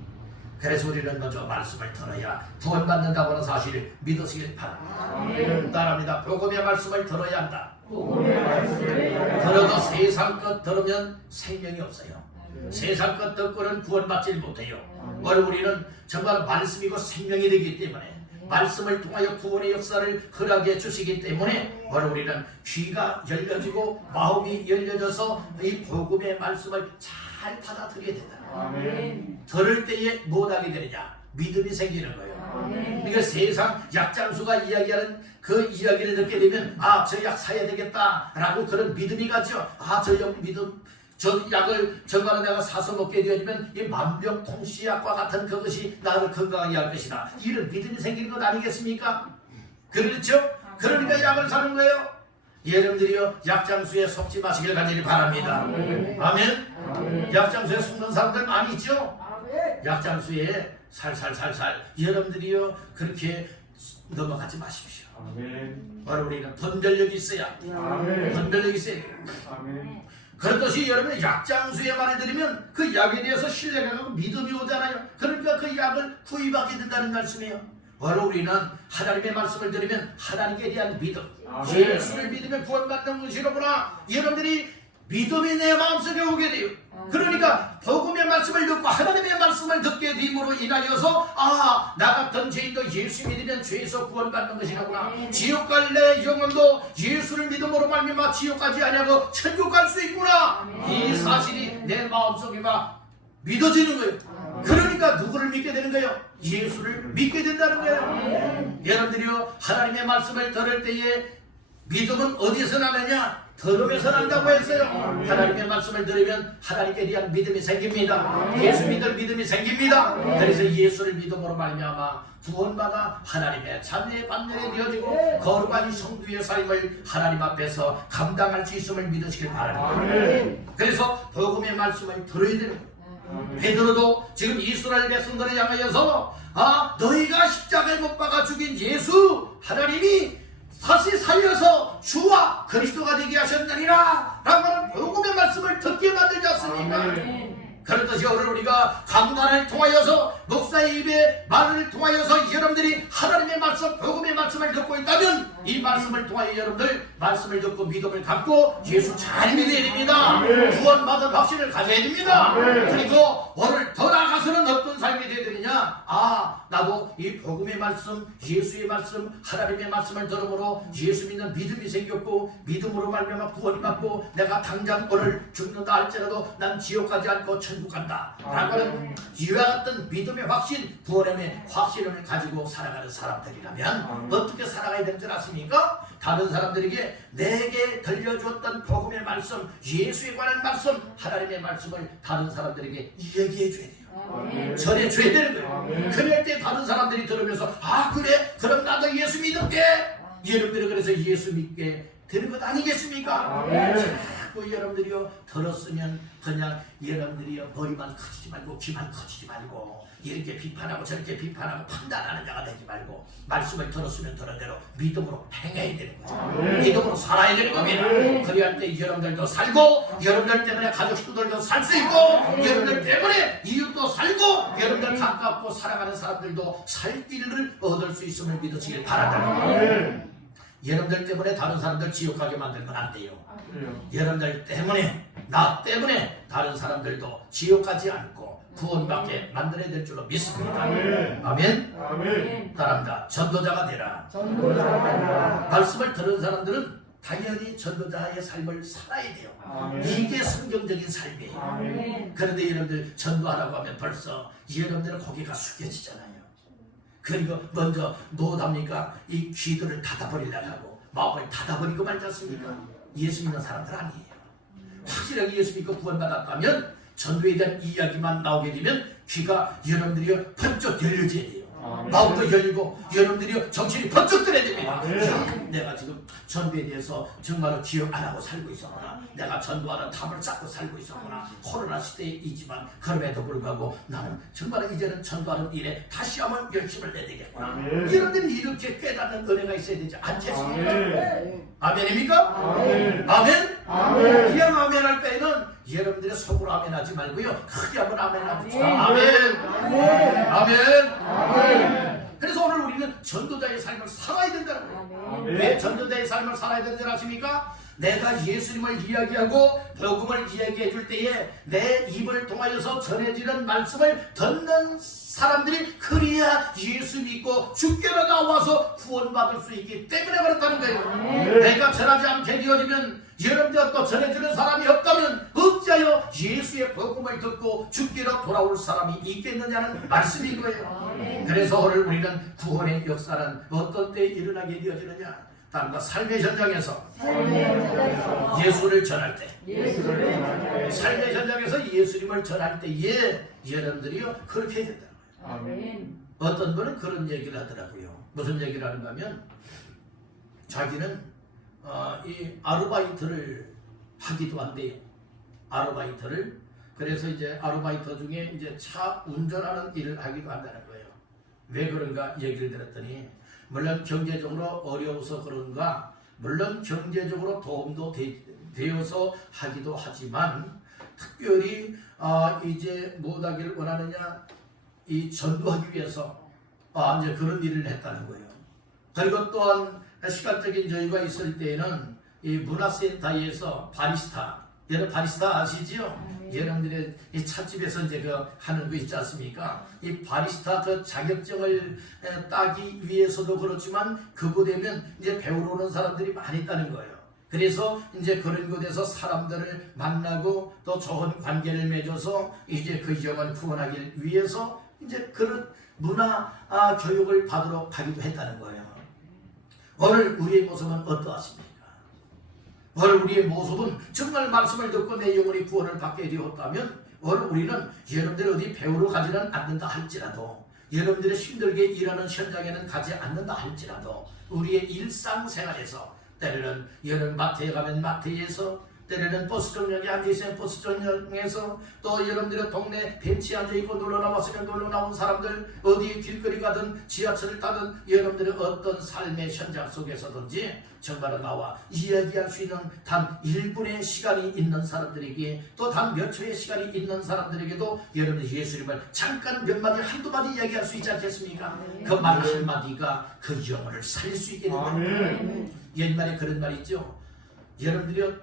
그래서 우리는 먼저 말씀을 들어야 구원받는다고 하는 사실을 믿으시길 바랍니다. 따라합니다. 복음의 말씀을 들어야 한다. 들어도 세상 것 들으면 생명이 없어요. 세상 것 듣고는 구원받지 못해요. 우리는 정말 말씀이고 생명이 되기 때문에, 말씀을 통하여 구원의 역사를 허락해 주시기 때문에 우리는 귀가 열려지고 마음이 열려져서 이 복음의 말씀을 잘 받아들여야 된다. 들을 때에 무엇하게 되느냐? 믿음이 생기는 거예요. 그러니까 세상 약장수가 이야기하는 그 이야기를 듣게 되면 저 약 사야 되겠다 라고 그런 믿음이 가죠. 저 약을 정말 내가 사서 먹게 되어지면 이 만병통치약과 같은 그것이 나를 건강하게 할 것이다, 이런 믿음이 생기는 것 아니겠습니까? 그렇죠? 그러니까 약을 사는 거예요. 여러분들이요, 약장수에 속지 마시길 간절히 바랍니다. 아멘. 약장수에 속는 사람들 많이 있죠? 약장수에 살살살살 여러분들이요 그렇게 넘어가지 마십시오. 바로 우리는 분별력이 있어야, 분별력이 있어야 돼요. 그렇듯이 여러분 약장수의 말을 들으면 그 약에 대해서 신뢰가 가고 믿음이 오잖아요. 그러니까 그 약을 구입하게 된다는 말씀이에요. 바로 우리는 하나님의 말씀을 들으면 하나님께 대한 믿음, 예수를 믿으면 구원받는 것이로구나. 여러분들이 믿음이 내 마음속에 오게 돼요. 그러니까 복음의 말씀을 듣고 하나님의 말씀을 듣게 됨으로 인하여서 나 같은 죄인도 예수 믿으면 죄에서 구원받는 것이라구나. 지옥 갈래 영혼도 예수를 믿음으로 말미암아 지옥 가지 아니하고 천국 갈 수 있구나. 이 사실이 내 마음속에 막 믿어지는 거예요. 그러니까 누구를 믿게 되는 거예요? 예수를 믿게 된다는 거예요. 여러분들이요, 하나님의 말씀을 들을 때에 믿음은 어디서 나느냐? 들으면서 난다고 했어요. 하나님의 말씀을 들으면 하나님께 대한 믿음이 생깁니다. 예수 믿을 믿음이 생깁니다. 그래서 예수를 믿음으로 말미암아 구원받아 하나님의 자녀의 반면에 되어지고 거룩한 성도의 삶을 하나님 앞에서 감당할 수 있음을 믿으시길 바랍니다. 그래서 복음의 말씀을 들어야 되는 거예요. 베드로도 지금 이스라엘 백성들을 향하여서 너희가 십자가에 못 박아 죽인 예수 하나님이 다시 살려서 주와 그리스도가 되게 하셨느니라 라고 하는 복음의 말씀을 듣게 만들지 않습니까? 그렇듯이 오늘 우리가 강단을 통하여서 목사의 입에 말을 통하여서 여러분들이 하나님의 말씀, 복음의 말씀을 듣고 있다면 이 말씀을 통하여 여러분들 말씀을 듣고 믿음을 갖고 예수 잘 믿어야 됩니다. 구원받은 확신을 가져야 됩니다. 그리고 오늘 더 나아가서는 어떤 삶이 되어야 되느냐? 나도 이 복음의 말씀, 예수의 말씀, 하나님의 말씀을 들음으로 예수 믿는 믿음이 생겼고 믿음으로 말미암아 구원을 받고 내가 당장 오늘 죽는다 할지라도 난 지옥 가지 않고 천국 간다 라고 하는 이와 같은 믿음의 확신, 구원의 확신을 가지고 살아가는 사람들이라면 어떻게 살아가야 되는 줄 아십니까? 다른 사람들에게 내게 들려주었던 복음의 말씀, 예수에 관한 말씀, 하나님의 말씀을 다른 사람들에게 얘기해 줘야 돼요. 전해줘야 되는 거예요. 그럴 때 다른 사람들이 들으면서 그래? 그럼 나도 예수 믿을게. 여러분들이 그래서 예수 믿게 되는 것 아니겠습니까? 자꾸 여러분들이요 들었으면 그냥 여러분들이요 머리만 커지지 말고 귀만 커지지 말고 이렇게 비판하고 저렇게 비판하고 판단하는 자가 되지 말고 말씀을 들었으면 들은 대로 믿음으로 행해야 되는 거죠. 믿음으로 살아야 되는 겁니다. 그래야 때 여러분들도 살고 여러분들 때문에 가족 식구들도 살 수 있고 여러분들 때문에 이웃도 살고 여러분들 가깝고 살아가는 사람들도 살 길을 얻을 수 있음을 믿으시길 바란다. 여러분들 때문에 다른 사람들 지옥 가게 만들면 안 돼요. 여러분들 때문에 나 때문에 다른 사람들도 지옥 가지 않고 구원받게 만들어야 될 줄로 믿습니다. 아멘. 따라합니다. 전도자가 되라. 말씀을 들은 사람들은 당연히 전도자의 삶을 살아야 돼요. 이게 성경적인 삶이에요. 그런데 여러분들 전도하라고 하면 벌써 여러분들은 고개가 숙여지잖아요. 그리고 먼저 노답니까? 이 귀들을 닫아버리려고 하고 마음을 닫아버리고 말지 않습니까? 예수 믿는 사람들 아니에요. 확실하게 예수 믿고 구원받았다면 전도에 대한 이야기만 나오게 되면 귀가 여러분들이 번쩍 열려져야 돼요. 마음도 열리고 여러분들이 정신이 번쩍 들어야 됩니다. 내가 지금 전도에 대해서 정말로 기억 안 하고 살고 있었구나. 내가 전도하는 탐을 쌓고 살고 있었구나. 코로나 시대이지만 그럼에도 불구하고 나는 정말 이제는 전도하는 일에 다시 한번 열심을 내야 되겠구나. 여러분들이 이렇게 깨닫는 은혜가 있어야 되지 않겠습니까? 아멘입니까? 아멘? 그냥 아멘 할 때에는 여러분들의 속으로 아멘 하지 말고요 크게 한번 아멘 합시다. 아멘. 그래서 오늘 우리는 전도자의 삶을 살아야 된다는 거예요. 왜 전도자의 삶을 살아야 되는지 아십니까? 내가 예수님을 이야기하고 복음을 이야기해 줄 때에 내 입을 통하여서 전해지는 말씀을 듣는 사람들이 그래야 예수 믿고 주께로 나와서 구원받을 수 있기 때문에 그렇다는 거예요. 내가 전하지 않게 되어지면 여러분들 또 전해주는 사람이 없다면 어찌하여 예수의 복음을 듣고 주께로 돌아올 사람이 있겠느냐는 말씀인 거예요. 그래서 오늘 우리는 구원의 역사는 어떤 때에 일어나게 되어지느냐? 다른가 삶의 현장에서 예수를 전할 때, 삶의 현장에서 예수님을 전할 때에 여러분들이요 그렇게 해야 된다는 거예요. 어떤 분은 그런 얘기를 하더라고요. 무슨 얘기를 하는가 하면 자기는 이 아르바이트를 하기도 한데 아르바이트를 그래서 이제 아르바이트 중에 이제 차 운전하는 일을 하기도 한다는 거예요. 왜 그런가 얘기를 들었더니 물론 경제적으로 어려워서 그런가 물론 경제적으로 도움도 되어서 하기도 하지만 특별히 이제 무엇하기를 원하느냐, 이 전도하기 위해서 이제 그런 일을 했다는 거예요. 그리고 또한 시간적인 여유가 있을 때에는 이 문화센터에서 바리스타, 여러분 바리스타 아시지요? 여러분들의 이 찻집에서 이제 그 하는 거 있지 않습니까? 이 바리스타 그 자격증을 따기 위해서도 그렇지만 그곳에는 이제 배우러 오는 사람들이 많이 있다는 거예요. 그래서 이제 그런 곳에서 사람들을 만나고 또 좋은 관계를 맺어서 이제 그 영을 구원하기 위해서 이제 그런 문화 교육을 받으러 가기도 했다는 거예요. 오늘 우리의 모습은 어떠하십니까? 오늘 우리의 모습은 정말 말씀을 듣고 내 영혼이 구원을 받게 되었다면 오늘 우리는 여러분들이 어디 배우러 가지는 않는다 할지라도, 여러분들이 힘들게 일하는 현장에는 가지 않는다 할지라도 우리의 일상생활에서 때로는 여러분 마트에 가면 마트에서, 때로는 버스 정류장에 앉아있으면 버스 정류장에서, 또 여러분들의 동네 벤치에 앉아있고 놀러 나왔으면 놀러 나온 사람들, 어디 길거리 가든 지하철을 타든 여러분들의 어떤 삶의 현장 속에서든지 정말로 나와 이야기할 수 있는 단 1분의 시간이 있는 사람들에게, 또 단 몇 초의 시간이 있는 사람들에게도 여러분들 예수님을 잠깐 몇 마디 한두 마디 이야기할 수 있지 않겠습니까? 그 말 한마디가 그 영혼을 살릴 수 있게 됩니다. 옛말에 그런 말이 있죠. 여러분들이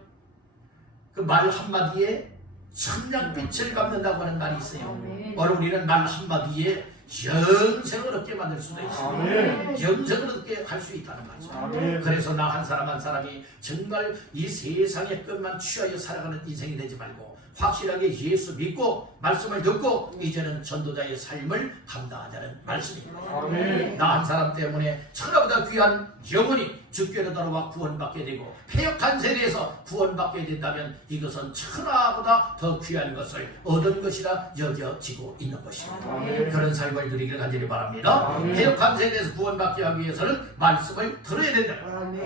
그 말 한마디에 천냥빛을 갚는다고 하는 말이 있어요. 오늘 우리는 말 한마디에 영생을 얻게 만들 수도 있습니다. 영생을 얻게 할 수 있다는 말이죠. 그래서 나 한 사람 한 사람이 정말 이 세상의 것만 취하여 살아가는 인생이 되지 말고 확실하게 예수 믿고 말씀을 듣고 이제는 전도자의 삶을 감당하자는 말씀입니다. 나 한 사람 때문에 천하보다 귀한 영혼이 주께로 돌아와 구원받게 되고 패역한 세대에서 구원받게 된다면 이것은 천하보다 더 귀한 것을 얻은 것이라 여겨지고 있는 것입니다. 그런 삶을 누리길 간절히 바랍니다. 패역한 세대에서 구원받게 하기 위해서는 말씀을 들어야 된다.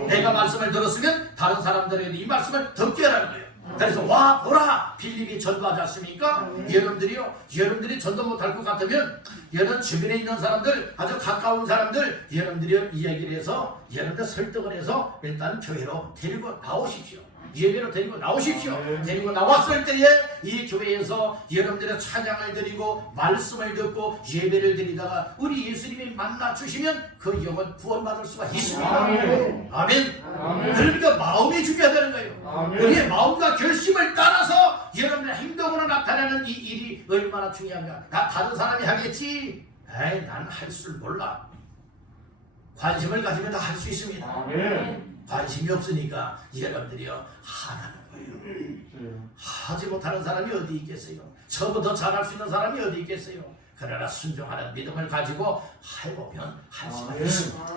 내가 말씀을 들었으면 다른 사람들에게 이 말씀을 듣게 하라는 거예요. 그래서 와 보라 빌립이 전도하지 않습니까? 여러분들이 전도 못할 것 같으면 여러분 주변에 있는 사람들, 아주 가까운 사람들, 여러분들이 이야기를 해서 여러분들 설득을 해서 일단 교회로 데리고 나오십시오. 예배로 데리고 나오십시오. 데리고 나왔을 때에 이 교회에서 여러분들의 찬양을 드리고 말씀을 듣고 예배를 드리다가 우리 예수님이 만나 주시면 그 영혼 구원받을 수가 있습니다. 아멘. 그러니까 마음이 중요하다는 거예요. 우리의 마음과 결심을 따라서 여러분의 행동으로 나타나는 이 일이 얼마나 중요한가. 다른 사람이 하겠지. 에이, 난 할 줄 몰라. 관심을 가지면 다 할 수 있습니다. 관심이 없으니까 여러분들이요 하라는 거예요. 하지 못하는 사람이 어디 있겠어요? 저보다 잘할 수 있는 사람이 어디 있겠어요? 그러나 순종하는 믿음을 가지고 해보면 할 수가 있습니다.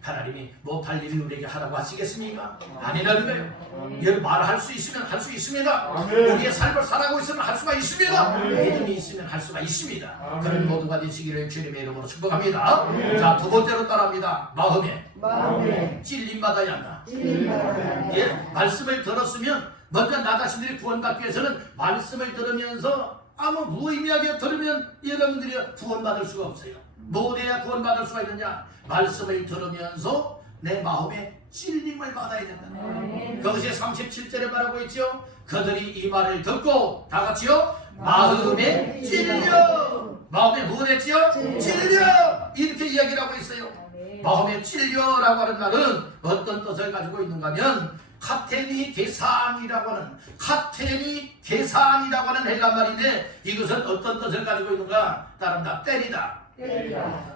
하나님이 못할 일을 우리에게 하라고 하시겠습니까? 아니라는 거예요. 여러분 말할 수 있으면 할 수 있습니다. 우리의 삶을 살아가고 있으면 할 수가 있습니다. 믿음이 있으면 할 수가 있습니다. 그런 모두가 되시기를 주님의 이름으로 축복합니다. 자, 두 번째로 따라합니다. 마음에 찔림 받아야 한다. 예, 말씀을 들었으면 먼저 나 자신들이 구원받기 위해서는 말씀을 들으면서 무의미하게 들으면 여러분들이 구원받을 수가 없어요. 뭐해야 구원받을 수가 있느냐? 말씀을 들으면서 내 마음에 찔림을 받아야 된다. 그것이 37절에 말하고 있죠. 그들이 이 말을 듣고 다 같이요 마음에 찔려. 마음에 뭐 했지요? 찔려. 이렇게 이야기를 하고 있어요. 마음에 찔려라고 하는 말은 어떤 뜻을 가지고 있는가 하면 카테니 게산이라고 하는 헬라 말인데 이것은 어떤 뜻을 가지고 있는가? 따른다. 때리다.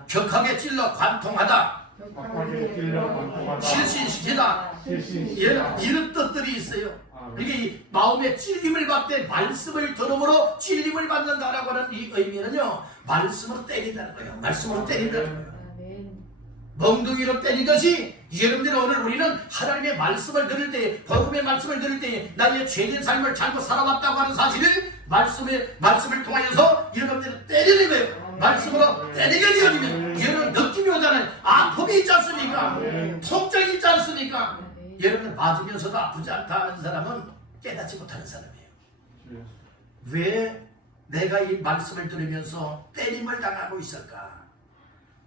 격하게 찔러 관통하다. 실신시키다. 이런 뜻들이 있어요. 이게 마음에 찔림을 받되 말씀을 들음으로 찔림을 받는다라고 하는 이 의미는요, 말씀으로 때린다는 거예요. 말씀으로 때린다는 거예요. 멍둥이로 때리듯이 여러분들 오늘 우리는 하나님의 말씀을 들을 때, 복음의 말씀을 들을 때 나의 죄진 삶을 잘못 살아왔다고 하는 사실을 말씀을 통하여서 여러분들을 때리는 거예요. 말씀으로 때리게 되어지면 여러분 느낌이 오잖아요. 아픔이 있지 않습니까? 통증이 있지 않습니까? 여러분 맞으면서도 아프지 않다 하는 사람은 깨닫지 못하는 사람이에요. 왜 내가 이 말씀을 들으면서 때림을 당하고 있을까?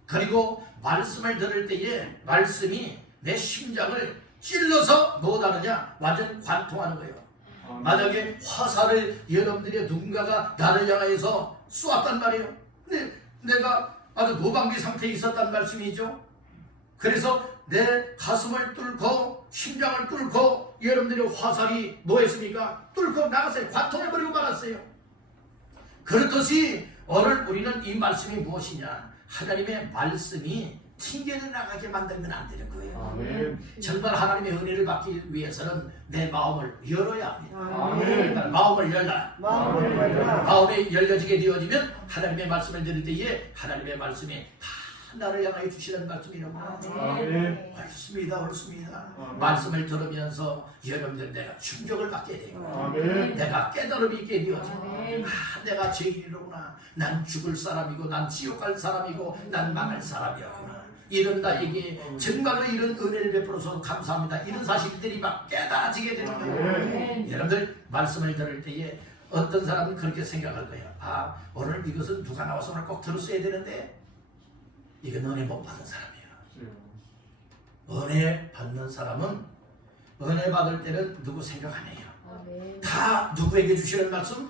그리고 말씀을 들을 때에 말씀이 내 심장을 찔러서 뭐하느냐? 완전 관통하는 거예요. 만약에 화살을 여러분들이 누군가가 나를 향해서 쏘았단 말이에요. 근데 내가 아주 노방비 상태에 있었단 말씀이죠. 그래서 내 가슴을 뚫고 심장을 뚫고 여러분들이 화살이 뭐 했습니까? 뚫고 나갔어요. 관통해버리고 말았어요. 그렇듯이 오늘 우리는 이 말씀이 무엇이냐? 하나님의 말씀이 튕겨 나가게 만들면 안 되는 거예요. 아멘. 정말 하나님의 은혜를 받기 위해서는 내 마음을 열어야 합니다. 아멘. 마음을 열라. 마음을 열라. 마음이 열려지게 되어지면 하나님의 말씀을 들을 때에 하나님의 말씀이 다 나를 향하여 주시는 말씀이라고. 아멘. 옳습니다. 옳습니다. 아멘. 말씀을 들으면서 여러분들 내가 충격을 받게 되고 아멘. 내가 깨달음이 있게 되어지고 내가 죄인이로구나. 난 죽을 사람이고 난 지옥 갈 사람이고 난 망할 사람이었구나. 이런 나에게 정말로 이런 은혜를 베풀어서 감사합니다. 이런 사실들이 막 깨달아지게 되는 거예요. 여러분들 말씀을 들을 때에 어떤 사람은 그렇게 생각할 거예요. 아, 오늘 이것은 누가 나와서 오늘 꼭 들었어야 되는데 이건 은혜 못 받은 사람이에요. 은혜 받는 사람은 은혜 받을 때는 누구 생각 안 해요. 다 누구에게 주시는 말씀?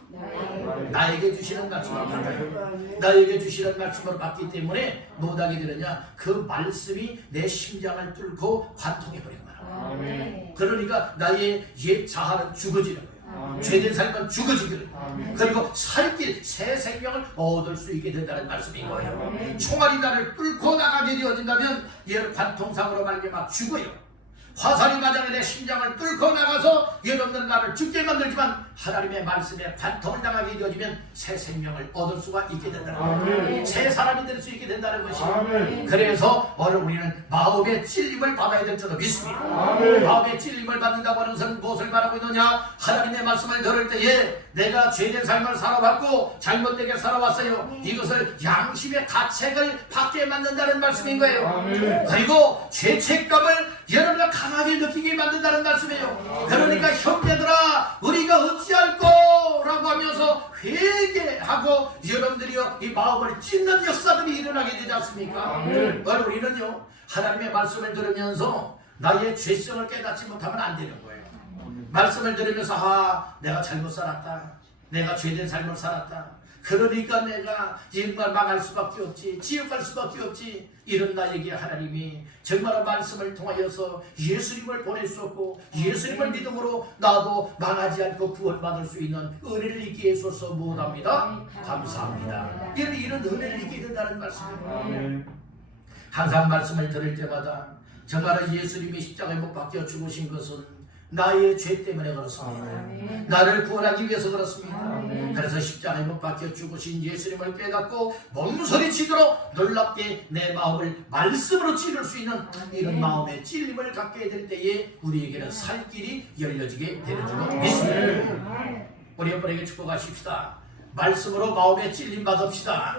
나에게 주시는 말씀을 받아요. 나에게 주시는 말씀을 받기 때문에 못하게 되느냐? 그 말씀이 내 심장을 뚫고 관통해버리고 말아요. 아멘. 그러니까 나의 옛 자아는 죽어지는 거예요. 아멘. 죄된 삶은 죽어지기를. 아멘. 그리고 살길 새 생명을 얻을 수 있게 된다는 말씀인 거예요. 아멘. 총알이 나를 뚫고 나가게 되어진다면 얘는 관통상으로 말미암아 죽어요. 화살이 맞아 내 심장을 뚫고 나가서 여러분들 나를 죽게 만들지만 하나님의 말씀에 관통을 당하게 되어지면 새 생명을 얻을 수가 있게 된다는 거예요. 새 사람이 될 수 있게 된다는 것이에요. 아멘. 그래서 오늘 우리는 마음의 찔림을 받아야 될 줄로 믿습니다. 아멘. 마음의 찔림을 받는다고 하는 것은 무엇을 말하고 있느냐? 하나님의 말씀을 들을 때에 내가 죄된 삶을 살아왔고 잘못되게 살아왔어요. 이것을 양심의 가책을 받게 만든다는 말씀인 거예요. 아멘. 그리고 죄책감을 여러분가 강하게 느끼게 만든다는 말씀이에요. 그러니까 형제들아 우리가 어찌할꼬 라고 하면서 회개하고 여러분들이요 이 마음을 찢는 역사들이 일어나게 되지 않습니까? 아멘. 우리는요 하나님의 말씀을 들으면서 나의 죄성을 깨닫지 못하면 안 되는 거예요. 말씀을 들으면서 아 내가 잘못 살았다. 내가 죄된 삶을 살았다. 그러니까 내가 정말 망할 수밖에 없지. 지옥 갈 수밖에 없지. 이런 나에게 하나님이 정말 말씀을 통하여서 예수님을 보내주셨고 예수님을 믿음으로 나도 망하지 않고 구원받을 수 있는 은혜를 있게 해줘서 무엇합니다? 감사합니다. 이런 은혜를 있게 된다는 말씀입니다. 아멘. 항상 말씀을 들을 때마다 정말 예수님이 십자가에 못 박혀 죽으신 것은 나의 죄 때문에 그렇습니다. 나를 구원하기 위해서 그렇습니다. 그래서 십자가에 못 박혀 죽으신 예수님을 깨닫고 몸서리치도록 놀랍게 내 마음을 말씀으로 찌를 수 있는 이런 마음의 찔림을 갖게 될 때에 우리에게는 살 길이 열려지게 되는 줄로 믿습니다. 우리 여러분에게 축복하십시다. 말씀으로 마음의 찔림 받읍시다.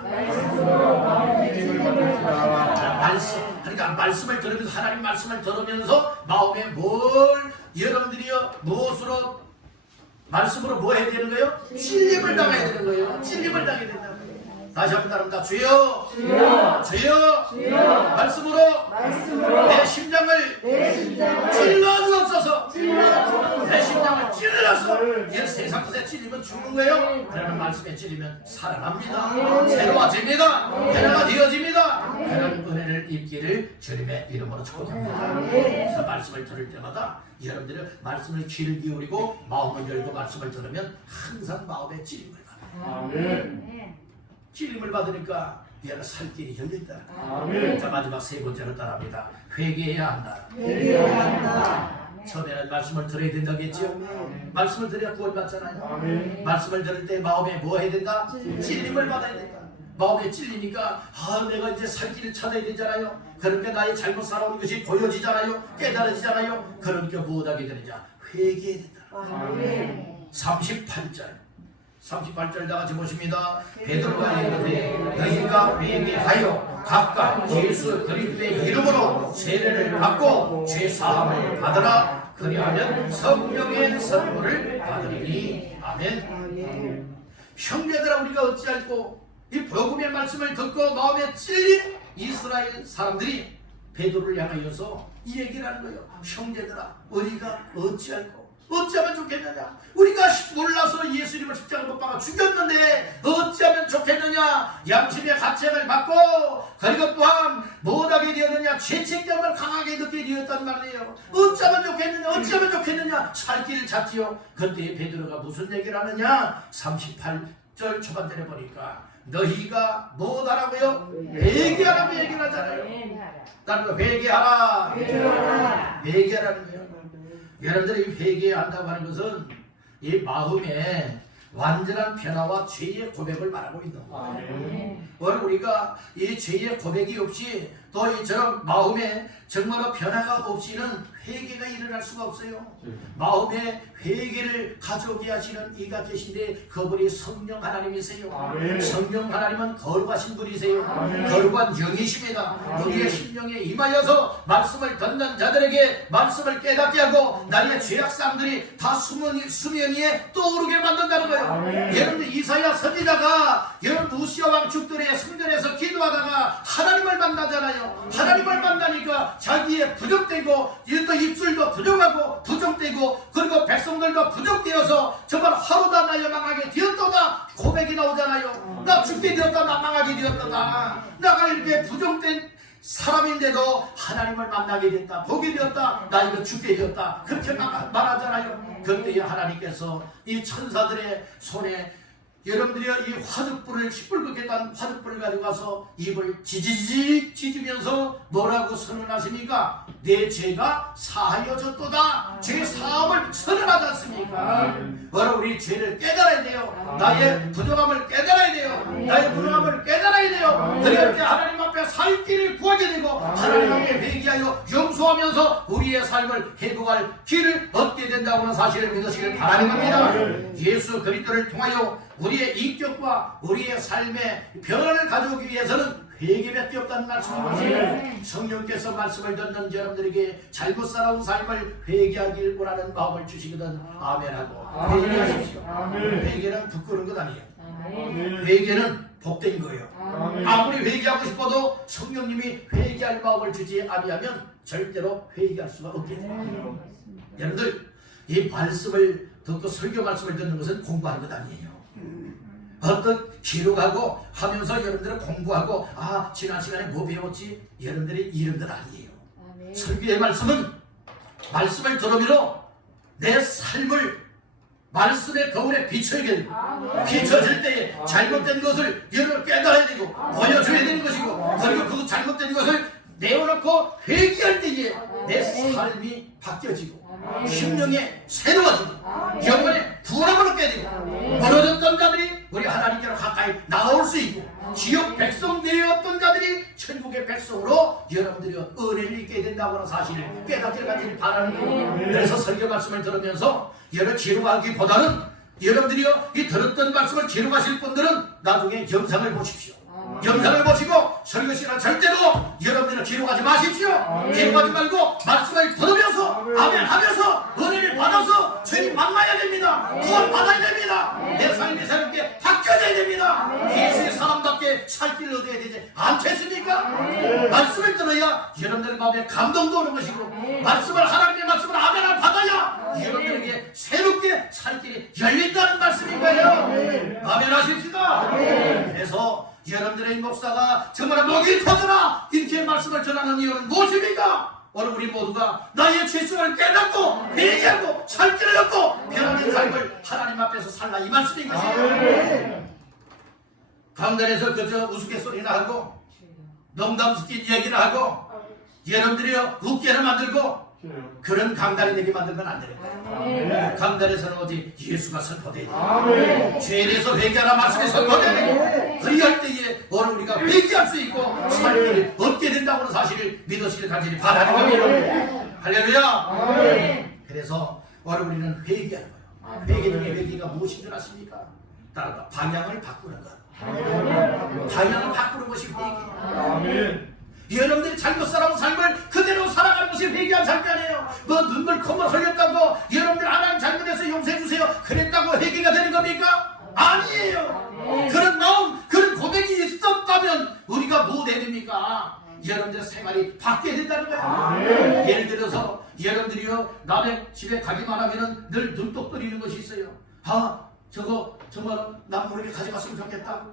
그러니까 말씀을 들으면서 하나님 말씀을 들으면서 마음에 뭘 여러분들이요 무엇으로 말씀으로 뭐 해야 되는 거예요? 찔림을 당해야 되는 거예요. 찔림을 당해야 된다는 거예요. 다시 한번 따릅니다. 주여, 주여, 주여, 주여. 말씀으로 내 심장을 찔러 주옵소서. 내 심장을 찔러서 이 세상 것에 찔리면 죽는 거예요. 그러나 말씀에 찔리면 살아납니다. 새로워집니다. 변화가 되어집니다. 그런 은혜를 입기를 주님의 이름으로 축복합니다. 그래서 말씀을 들을 때마다 여러분들은 말씀을 귀를 기울이고 마음을 열고 말씀을 들으면 항상 마음에 찔림을 받아요. 아멘. 찔림을 받으니까 얘는 살 길이 열린다. 아멘. 자 마지막 세 번째로 따라합니다. 회개해야 한다. 회개해야 한다. 처음에는 말씀을 들어야 된다겠죠. 말씀을 들어야 구원받잖아요. 아멘. 말씀을 들을 때 마음에 뭐 해야 된다? 찔림을 받아야 된다. 마음에 찔리니까 아 내가 이제 살 길을 찾아야 되잖아요. 그러니까 나의 잘못 살아온 것이 보여지잖아요. 깨달아지잖아요. 그러니까 무엇하게 되느냐? 회개해야 된다. 아멘. 38절 다 같이 보십니다. 베드로가 이르되 너희가 회개하여 각각 예수 그리스도의 이름으로 세례를 받고 죄 사함을 받으라. 그리하면 성령의 선물을 받으리니. 아멘. 형제들아 우리가 어찌할꼬 이 복음의 말씀을 듣고 마음에 찔린 이스라엘 사람들이 베드로를 향하여서 이 얘기를 하는 거예요. 형제들아, 우리가 어찌하면 좋겠느냐? 우리가 몰라서 예수님을 십자가 못 박아 죽였는데 어찌하면 좋겠느냐? 양심의 가책을 받고 그리고 또한 못하게 되었느냐? 죄책감을 강하게 느끼게 되었단 말이에요. 어찌하면 좋겠느냐? 어찌하면 좋겠느냐? 살 길을 찾지요. 그때 베드로가 무슨 얘기를 하느냐? 38절 초반절에 보니까 너희가 뭐하라고요? 회개하라고 얘기를 하잖아요. 나는 회개하라. 회개하라는 거예요. 여러분들이 회개한다고 하는 것은 이 마음에 완전한 변화와 죄의 고백을 말하고 있는 거예요. 오늘 우리가 이 죄의 고백이 없이 또 이처럼 마음에 정말로 변화가 없이는 회개가 일어날 수가 없어요. 마음에 회개를 가져오게 하시는 이가 계신데 그분이 성령 하나님이세요. 성령 하나님은 거룩하신 분이세요. 거룩한 영이십니다. 우리의 심령에 임하여서 말씀을 듣는 자들에게 말씀을 깨닫게 하고 나의 죄악상들이 다 수면 위에 떠오르게 만든다는 거예요. 여러분들 이사야 선지자가 여러분 우시아 왕 죽들의 성전에서 기도하다가 하나님을 만나잖아요. 하나님을 만나니까 자기의 부족되고 또 입술도 부족하고 부족되고 그리고 백성들도 부족되어서 정말 하루다 나여 망하게 되었도다 고백이 나오잖아요. 나 죽게 되었다, 나 망하게 되었다. 내가 이렇게 부족된 사람인데도 하나님을 만나게 됐다, 보게 되었다, 나 이거 죽게 되었다, 그렇게 말하잖아요. 그때 하나님께서 이 천사들의 손에 여러분들이 이 화죽불을 시뻘겋게 단 화죽불을 가지고 가서 입을 지지직 찢으면서 뭐라고 선언하십니까? 내 죄가 사하여졌도다. 죄 사함을 선언하지 않습니까? 바로 우리 죄를 깨달아야 돼요. 나의 부족함을 깨달아야 돼요. 나의 부족함을 깨달아야 돼요. 그렇게 하나님 앞에 살 길을 구하게 되고 하나님 앞에 회개하여 용서하면서 우리의 삶을 회복할 길을 얻게 된다고 하는 사실을 믿으시길 바라는 겁니다. 예수 그리스도를 통하여 우리의 인격과 우리의 삶의 변화를 가져오기 위해서는 회개밖에 없다는 말씀이거든요. 성령께서 말씀을 듣는 여러분들에게 잘못 살아온 삶을 회개하길 원하는 마음을 주시거든 아멘하고 회개하십시오. 회개는 부끄러운 것 아니에요. 회개는 복된 거예요. 아무리 회개하고 싶어도 성령님이 회개할 마음을 주지 아니하면 절대로 회개할 수가 없게 돼요. 여러분들 이 말씀을 듣고 설교 말씀을 듣는 것은 공부하는 것 아니에요. 어떤 기록하고 하면서 여러분들은 공부하고 지난 시간에 뭐 배웠지? 여러분들이 이런 건 아니에요. 설교의 말씀은 말씀을 들으므로 내 삶을 말씀의 거울에 비춰야 되고 비춰질 때에 잘못된 것을 여러분 깨달아야 되고 보여줘야 되는 것이고 그리고 그 잘못된 것을 내어놓고 회개할 때에 내 삶이 바뀌어지고 심령에 새로워지고 영혼에 부활함을 얻게 되고 멀어졌던 자들이 우리 하나님께로 가까이 나올 수 있고 지옥 백성 되었던 자들이 천국의 백성으로 여러분들이 은혜를 입게 된다고 하는 사실을 깨닫기를 가지길 바라는 거예요. 그래서 설교 말씀을 들으면서 여러 기록하기보다는 여러분들이요 이 들었던 말씀을 기록하실 분들은 나중에 영상을 보십시오. 영상을 보시고 설교 시간 절대로 여러분들은 기록하지 마십시오. 기록하지 말고 말씀을 들으면서 아멘 하면서 은혜를 받아서 죄를 만나야 됩니다. 구원 받아야 됩니다. 내 삶이 새롭게 바뀌어져야 됩니다. 예수의 사람답게 살 길을 얻어야 되지 않겠습니까? 말씀을 들어야 여러분들 마음에 감동도 오는 것이고 말씀을 하나님의 말씀을 아멘을 받아야 여러분들에게 새롭게 살 길이 열린다는 말씀인 거예요. 아멘 하십시다. 그래서 여러분들의 목사가 정말 목이 터져라 이렇게 말씀을 전하는 이유는 무엇입니까? 오늘 우리 모두가 나의 죄성을 깨닫고 회개하고 살 길을 얻고 변화된 삶을 하나님 앞에서 살라 이 말씀인 것이에요. 강단에서 그저 우스갯소리나 하고 농담 섞인 얘기를 하고 여러분들이 웃게를 만들고 그런 강단이 되게 만들면 안 되는 거예요. 강단에서는 오직 예수가 선포돼야 돼요. 죄에 대해서 회개하라 말씀이 선포돼야 되고 그리할 때에 오늘 우리가 회개할 수 있고 살기를 얻게 된다고 하는 사실을 믿으시길 간절히 바라는 겁니다. 할렐루야. 그래서 오늘 우리는 회개하는 거예요. 회개 중에 회개가 무엇인 줄 아십니까? 따라서 방향을 바꾸는 것. 방향을 바꾸는 것이 회개예요. 여러분들이 잘못 살아온 삶을 그대로 살아가는 것이 회개한 삶이 아니에요. 뭐 눈물 콧물 흘렸다고 여러분들 하나님 잘못해서 용서해주세요 그랬다고 회개가 되는 겁니까? 아니에요. 그런 마음 그런 고백이 있었다면 우리가 뭐 해야 됩니까? 여러분들의 생활이 바뀌어야 된다는 예를 들어서 여러분들이요 남의 집에 가기만 하면은 늘 눈독거리는 것이 있어요. 아 저거 정말 남 모르게 가져갔으면 좋겠다.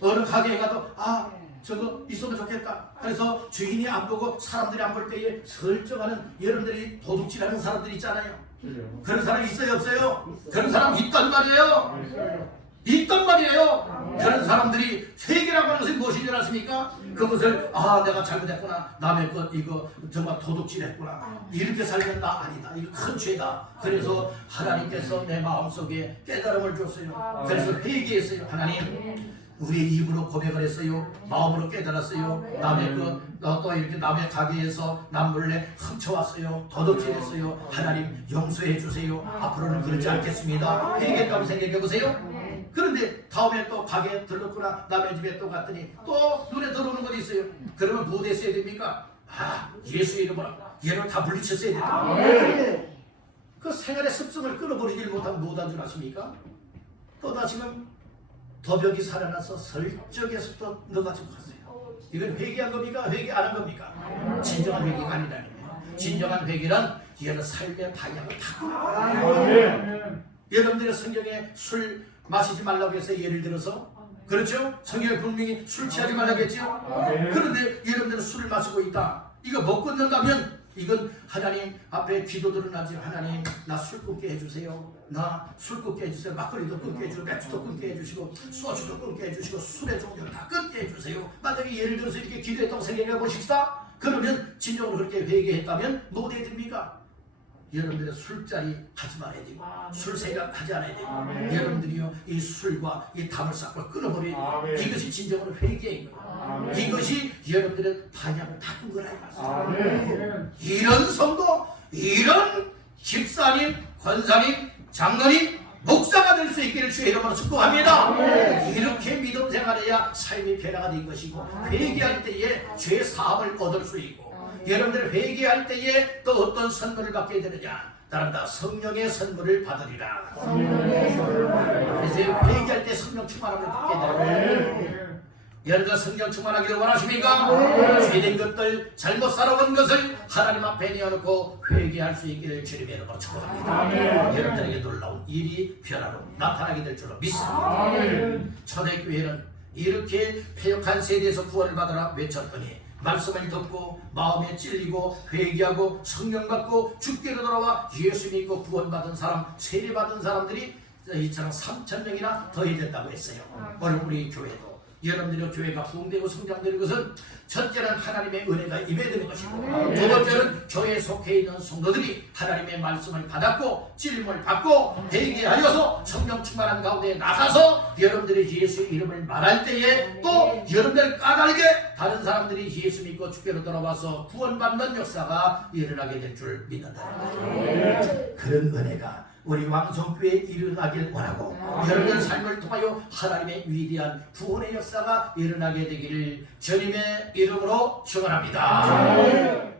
어느 가게에 가도 아 저거 있으면 좋겠다. 그래서 주인이 안 보고 사람들이 안 볼 때에 설정하는 여러분들이 도둑질하는 사람들이 있잖아요. 그런 사람 있어요 없어요? 그런 사람 있단 말이에요. 있단 말이에요. 그런 사람들이 회개라고 하는 것이 무엇인 줄 아십니까? 그것을 아 내가 잘못했구나, 남의 것 이거 정말 도둑질했구나, 이렇게 살면 나 아니다, 이거 큰 죄다. 그래서 하나님께서 내 마음속에 깨달음을 줬어요. 그래서 회개했어요. 하나님 우리의 입으로 고백을 했어요. 마음으로 깨달았어요. 남의 또 이렇게 남의 가게에서 남 몰래 훔쳐왔어요. 도둑질했어요. 하나님 용서해 주세요. 앞으로는 그러지 않겠습니다. 회개했다고 생각해 보세요. 그런데 다음에 또 가게에 들렀구나, 남의 집에 또 갔더니 또 눈에 들어오는 것이 있어요. 그러면 뭐 됐어야 됩니까? 아 예수 이름으로 얘를 다 물리쳤어야 된다. 그 생활의 습성을 끊어버리질 못하면 뭐한 줄 아십니까? 또 다시금 도벽이 살아나서 설정해서 또 넣어가지고 갔어요. 이건 회개한 겁니까? 회개 안 한 겁니까? 진정한 회개가 아니라는 거예요. 진정한 회개는 얘는 삶의 방향을 바꾸는. 여러분들의 성경에 술 마시지 말라고 해서 예를 들어서 그렇죠? 성경에 분명히 술 취하지 말라고 했죠? 그런데 여러분들은 술을 마시고 있다. 이거 못 끊는다면 이건 하나님 앞에 기도들은 하지. 하나님 나 술 끊게 해주세요. 나 술 끊게 해주세요. 막걸리도 끊게 해주시고 맥주도 끊게 해주시고 소주도 끊게 해주시고 술의 종류를 다 끊게 해주세요. 만약에 예를 들어서 이렇게 기도했다고 생각해 보십시다. 그러면 진정으로 그렇게 회개했다면 뭐 해야 됩니까? 여러분들의 술자리 하지 말아야 되고 술 생각하지 않아야 되고 여러분들이요 이 술과 이 담을 쌓고 끊어버려야 돼요. 이것이 진정으로 회개인 거예요. 이것이 여러분들의 방향을 바꾼 거라 이 말씀. 이런 성도, 이런 집사님, 권사님, 장로님, 목사가 될 수 있기를 주의 이름으로 축복합니다. 이렇게 믿음 생활해야 삶이 변화가 된 것이고 회개할 때에 죄 사함을 얻을 수 있고 여러분들 회개할 때에 또 어떤 선물을 받게 되느냐? 따른다 성령의 선물을 받으리라. 그래서 회개할 때 성령 충만함을 받게 되는 여러분들 성령 충만하기를 원하십니까? 죄된 것들, 잘못 살아온 것을 하나님 앞에 내어놓고 회개할 수 있기를 주님의 이름으로 축복합니다. 여러분들에게 놀라운 일이 변화로 나타나게 될 줄로 믿습니다. 초대교회는 이렇게 패역한 세대에서 구원을 받으라 외쳤더니 말씀을 듣고 마음에 찔리고 회개하고 성령 받고 주께로 돌아와 예수 믿고 구원받은 사람, 세례받은 사람들이 이처럼 3,000명이나 더해졌다고 했어요. 오늘 우리 교회도 여러분들의 교회가 부흥되고 성장되는 것은 첫째는 하나님의 은혜가 임해드는 것이고 두 번째는 교회에 속해 있는 성도들이 하나님의 말씀을 받았고 찔림을 받고 회개하여서 성령 충만한 가운데 나가서 여러분들의 예수의 이름을 말할 때에 또 여러분들 까닭에 다른 사람들이 예수 믿고 주께로 돌아와서 구원받는 역사가 일어나게 될 줄 믿는다는 거예요. 그런 은혜가 우리 왕성교회에 일어나길 원하고 여러분의 삶을 통하여 하나님의 위대한 구원의 역사가 일어나게 되기를 주님의 이름으로 축원합니다.